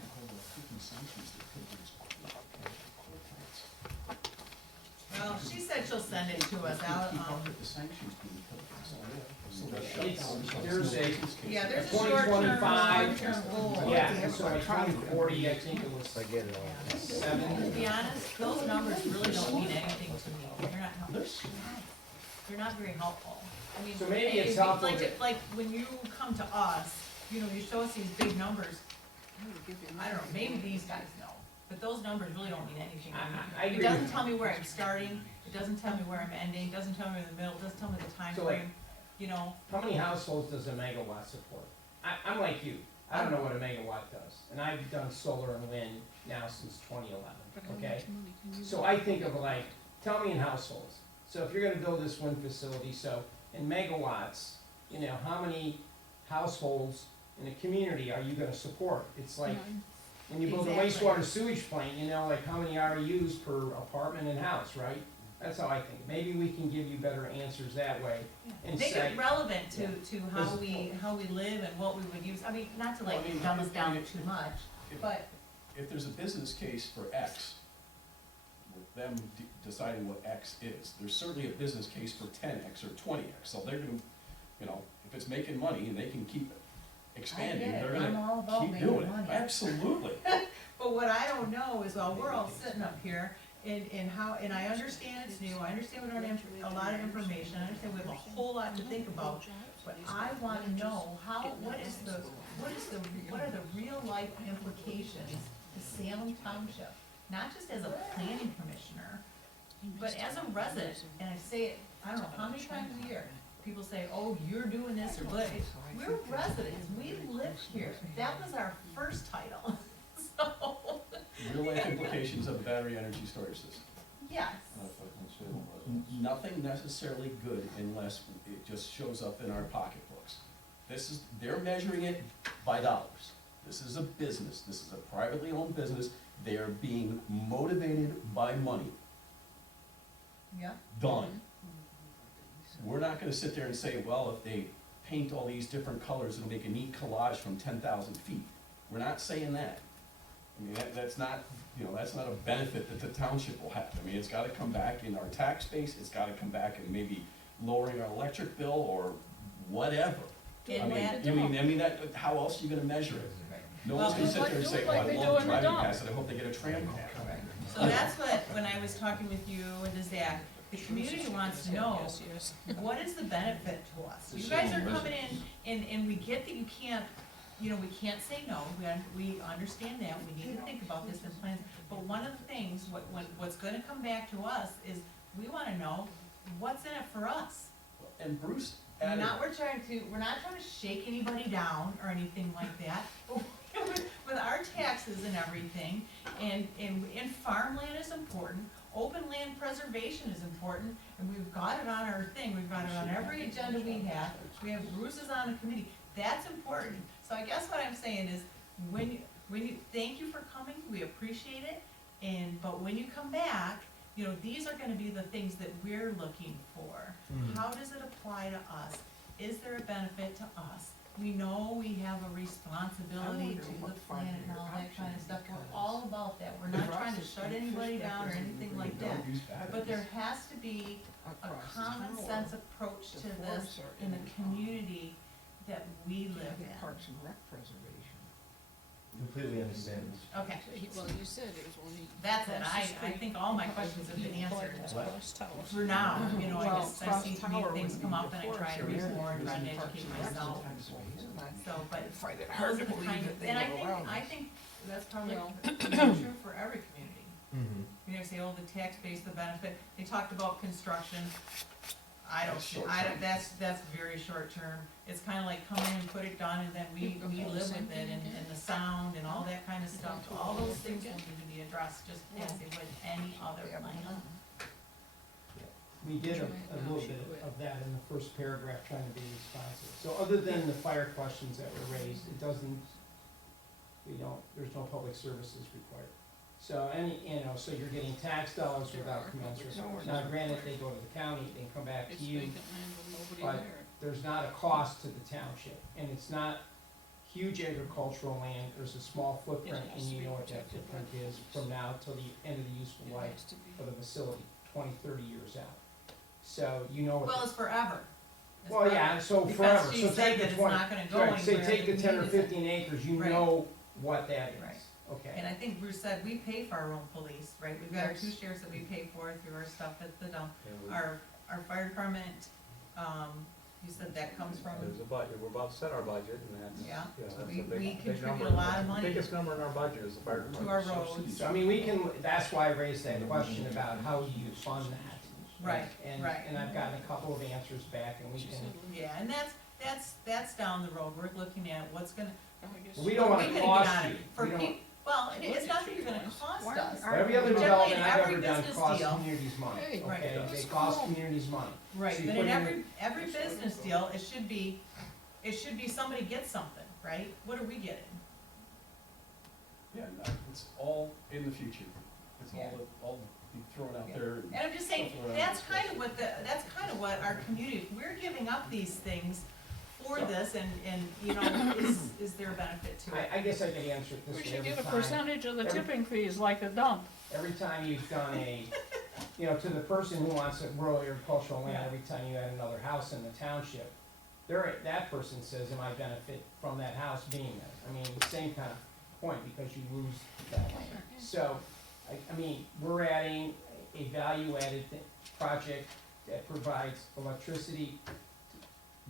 Well, she said she'll send it to us out, There's a yeah, there's a 2025, short-term goal. yeah, so by 2040, I think it was 7. To be honest, those numbers really don't mean anything to me. They're not not very helpful. I mean, So maybe it's if- helpful like, to- like, when you come to us, you know, you show us these big numbers, I don't know, maybe these guys know, but those numbers really don't mean anything to me. I agree It with doesn't you. tell me where I'm starting, it doesn't tell me where I'm ending, it doesn't tell me where in the middle, it doesn't tell me the time So, like, frame. You know, How many households does a megawatt support? I'm like you, I don't know what a megawatt does, and I've done solar and wind now since 2011, okay? So I think of like, tell me in households, so if you're gonna build this wind facility, so in megawatts, you know, how many households in a community are you gonna support? It's like, when you build a Exactly. wastewater sewage plant, you know, like how many RUs per apartment and house, right? That's how I think, maybe we can give you better answers that way, and make say, it relevant to, Yeah. to how we live and what we would use, I mean, not to like Well, I mean, dumb us if- down if- too much, if- but, If there's a business case for X, with them deciding what X is, there's certainly a business case for 10X or 20X, so they're gonna, you know, if it's making money and they can keep expanding, I get it. they're I'm gonna all about keep making doing it. money. Absolutely. but what I don't know is, while we're all sitting up here, and how, and I understand it's new, I understand we don't have a lot of information, I understand we have a whole lot to think about, but I wanna know what are the real life implications to Salem Township? Not just as a planning commissioner, but as a resident, and I say it, I don't know how many times a year, people say, oh, you're doing this, or what, we're residents, we live here, that was our first title, so, Real life implications of the battery energy storage system. yes. Nothing necessarily good unless it just shows up in our pocketbooks. They're measuring it by dollars. This is a business, this is a privately owned business, they are being motivated by money. Yeah. Done. We're not gonna sit there and say, well, if they paint all these different colors, it'll make a neat collage from 10,000 feet. We're not saying that. I mean, that's not, you know, that's not a benefit that the township will have. I mean, it's gotta come back in our tax base, it's gotta come back in maybe lowering our electric bill or whatever. And that, how else are you gonna measure it? No one's Well, gonna sit there and say, oh, like I they do love in the driving dump. past it, I hope they get a tram car. So that's what, when I was talking with you and to Zach, the community wants to know, what is the benefit to us? You guys are coming in, and we get that you can't, you know, we can't say no, we understand that, we need to think about this and plan. But one of the things, what's gonna come back to us is, we wanna know, what's in it for us? And Bruce added. We're not trying to shake anybody down or anything like that. With our taxes and everything, and farmland is important, open land preservation is important, and we've got it on our thing, we've got it on every agenda we have Bruce is on a committee, that's important. So I guess what I'm saying is, when you, thank you for coming, we appreciate it, but when you come back, you know, these are gonna be the things that we're looking for. How does it apply to us? Is there a benefit to us? We know we have a responsibility to the planet and all that kind of stuff, we're all about that, we're not trying to shut anybody down or anything like that. But there has to be a common sense approach to this in the community that we live in. Parks and Rec preservation. Completely understand. Okay, Well, you said it was only. that's it, I think all my questions have been answered Cross Tower. for now, you know, I Well, guess I Cross see too Tower many things would come be up and I try to read more and try to educate myself. So, but I find it those hard are to the believe kind that of, they and live around I us. think that's probably Well. true for every community. Mm-hmm. You know, say, oh, the tax base, the benefit, they talked about construction, That's short term. that's very short term. It's kinda like come in and put it done, and then we live with it, and the sound and all that kind of stuff, all those things will need to be addressed, just as they would any other plan. We did a little bit of that in the first paragraph, trying to be responsive. So other than the fire questions that were raised, there's no public services required. So so you're getting tax dollars without commensurate. Now granted, they go to the county, they come back to It's you, vacant land with but nobody there. there's not a cost to the township, and it's not huge agricultural land, there's a small footprint, and you know what that footprint is from now till the end of the useful It life has to be. of the facility, 20, 30 years out. So you know what. Well, it's forever. It's Well, yeah, so because forever, she so said take that the it's 20, not gonna go right, say anywhere, take the the 10 or community- 15 acres, you Right. know what that is, Right. okay. And I think Bruce said, we pay for our own police, right? We've got our 2 shares that we pay for through our stuff at the dump. Our fire department you said that comes from, There's a budget, we're about to set our budget, and that's, Yeah. that's a We- big, we big contribute number. a lot of money Biggest number in our budget is the fire to department. our roads. So, I mean, we can, that's why I raised that question about how do you fund that? Right, And, right. and I've gotten a couple of answers back, and we can, Yeah, and that's down the road, we're looking at what's gonna. we don't wanna we're gonna cost get on you. it. For We don't- peop, well, it's not that you're gonna cost us. Every other Generally, development in I've every ever done business costs deal- communities money, Hey, right. okay? They cost communities money. Right, So you but put in in- every business deal, it should be somebody gets something, right? What are we getting? Yeah, no, it's all in the future. It's Yeah. all be thrown out there. And I'm just saying, that's kind of what our community, we're giving up these things for this, and, you know, is there a benefit to it? I guess I could answer it this way. We should Every get a time- percentage of the every- tipping fees like a dump. Every time you've done a, you know, to the person who wants a rural agricultural land, every time you add another house in the township, that person says, am I benefit from that house being there? I mean, same kind of point, because you lose that land. So, I mean, we're adding a value-added project that provides electricity.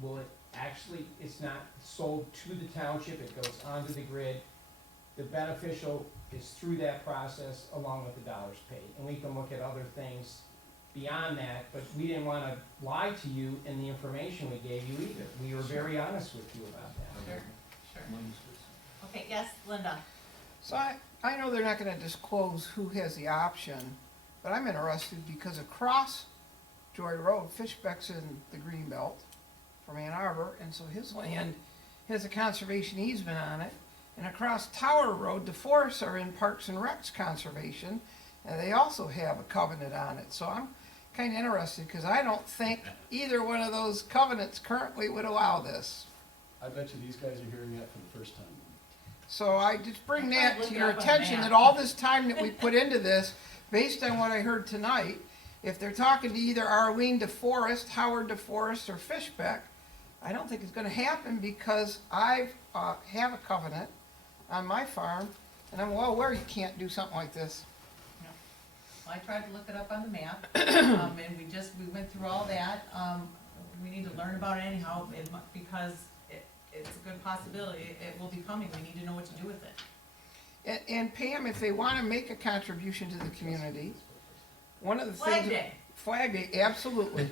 Will it actually, it's not sold to the township, it goes onto the grid. The beneficial is through that process along with the dollars paid. And we can look at other things beyond that, but we didn't wanna lie to you in the information we gave you either. We were very honest with you about that. Sure, sure. Okay, yes, Linda? So I know they're not gonna disclose who has the option, but I'm interested because across Joy Road, Fishbeck's in the green belt from Ann Arbor, and so his land has a conservation easement on it. And across Tower Road, the forests are in Parks and Recs Conservation, and they also have a covenant on it. So I'm kinda interested, because I don't think either one of those covenants currently would allow this. I bet you these guys are hearing that for the first time. So I just bring that Look to it your up on attention, map. that all this time that we put into this, based on what I heard tonight, if they're talking to either Arlene DeForest, Howard DeForest, or Fishbeck, I don't think it's gonna happen, because I have a covenant on my farm, and I'm well aware you can't do something like this. Well, I tried to look it up on the map, and we went through all that. We need to learn about it anyhow, because it's a good possibility, it will be coming, we need to know what to do with it. And Pam, if they wanna make a contribution to the community, one of the things. Flag Day. Flag Day, absolutely.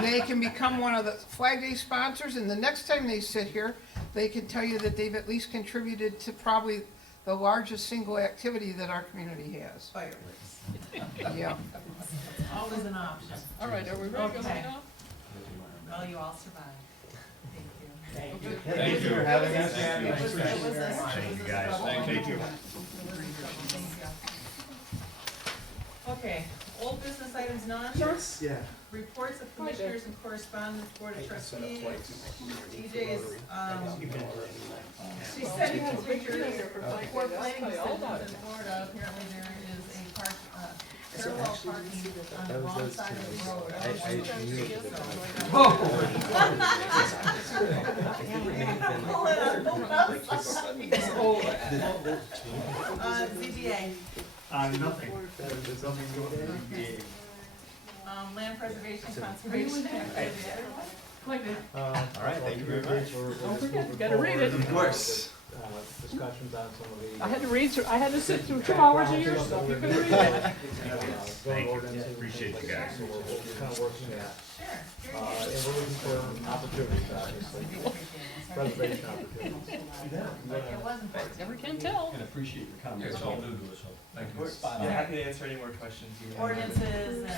They can become one of the Flag Day sponsors, and the next time they sit here, they can tell you that they've at least contributed to probably the largest single activity that our community has. Fireworks. Yeah. Always an option. All right, are we ready to go Okay. now? Well, you all survived. Thank you. Thank you for having us. It was Thank you a- Thank you, guys. Thank you. Thank you. Okay, old business items none? Yeah. Reports of commissioners and correspondence, board of trustees. TJ's, she said he has pictures for planning decisions in Florida. Apparently there is a parallel parking on the wrong side of the road. ZBA. Nothing. Land preservation, conservation. All right, thank you very much. Don't forget, you gotta read it. Of course. Discussions on some of the. I had to sit through 2 hours of your stuff, you couldn't read it. Thank you. Appreciate you guys. So we're kind of working that. Sure. And we're looking for opportunities, obviously. Preservation opportunities. It wasn't bad. Never can tell. And appreciate your comments. It's all new to us, so thank you. Spot Yeah, on. happy to answer any more questions you may have. Ordinances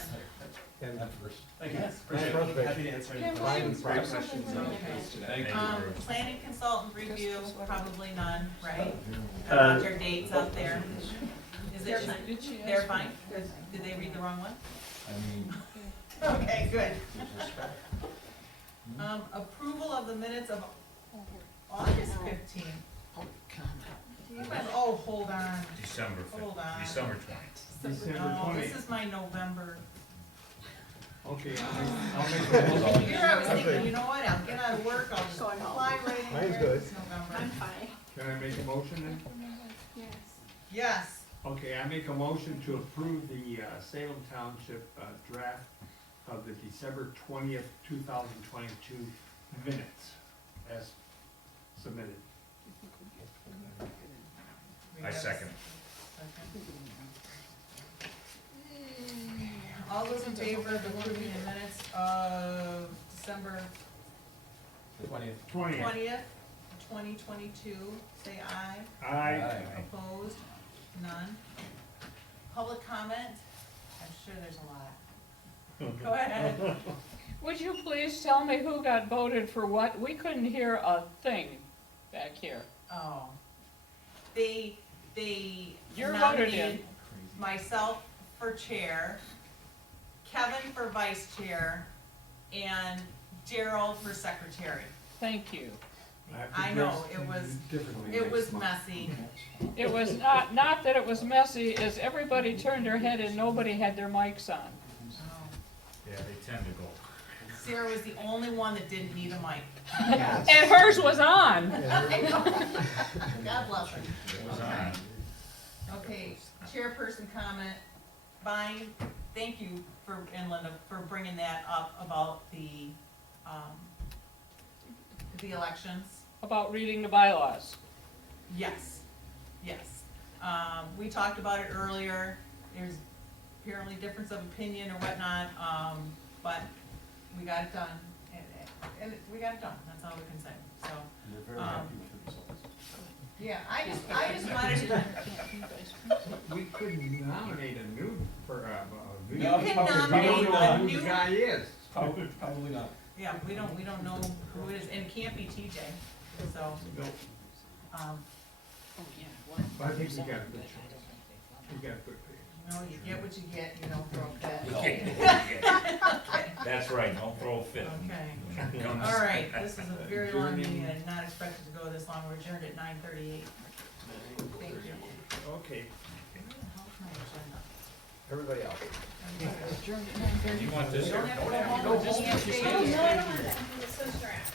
And At first. Thank you. Yes, Appreciate it. preservation. Happy to answer any Yeah, questions, right. great questions on the case today. Thank you. planning consultant review, probably none, right? Uh, Put your dates out there. Is it, they're fine? Did they read the wrong one? I mean, Okay, good. Approval of the minutes of August 15th. Oh, hold on. December Hold on. December 20th. December No, 20th. this is my November. Okay, I'll make a motion. Here I was thinking, you know what, I'll get out of work, I'll just fly right in. Mine's here. good. It's November. Can I make a motion then? Yes. Okay, I make a motion to approve the Salem Township draft of the December 20th, 2022 minutes as submitted. We I have a second. All those in favor of approving the minutes of December 20th. 20th, 2022, say aye. Aye. Opposed? None. Public comment? I'm sure there's a lot. Go ahead. Would you please tell me who got voted for what? We couldn't hear a thing back here. Oh. They You're voted nominated in. myself for chair, Kevin for vice chair, and Daryl for secretary. Thank you. I know, it was messy. It was not that it was messy, is everybody turned their head and nobody had their mics on. Yeah, they tend to go. Sarah was the only one that didn't need a mic. And hers was on. God bless her. It was on. Okay, chairperson comment. Bonnie, thank you for, and Linda, for bringing that up about the elections. About reading the bylaws. Yes, yes. We talked about it earlier. There's apparently difference of opinion or whatnot, but we got it done. And we got it done, that's all we can say, so. We're very happy with the results. Yeah, I just wanted to, We couldn't nominate a new, for a. You can nominate a who new- the guy is. Probably not. yeah, we don't know who it is, and it can't be TJ, so. I think we got a good choice. We got a good pick. You know, you get what you get, you don't throw a fit. Okay. That's right, don't throw a fit. Okay. Comes- All right, this is a very long meeting, I did not expect it to go this long, we're adjourned at 9:38. Thank you. Okay, Where the hell's my agenda? Everybody else. You want this You here? don't have to go home, just stay here. No, I don't want that, it's so trash.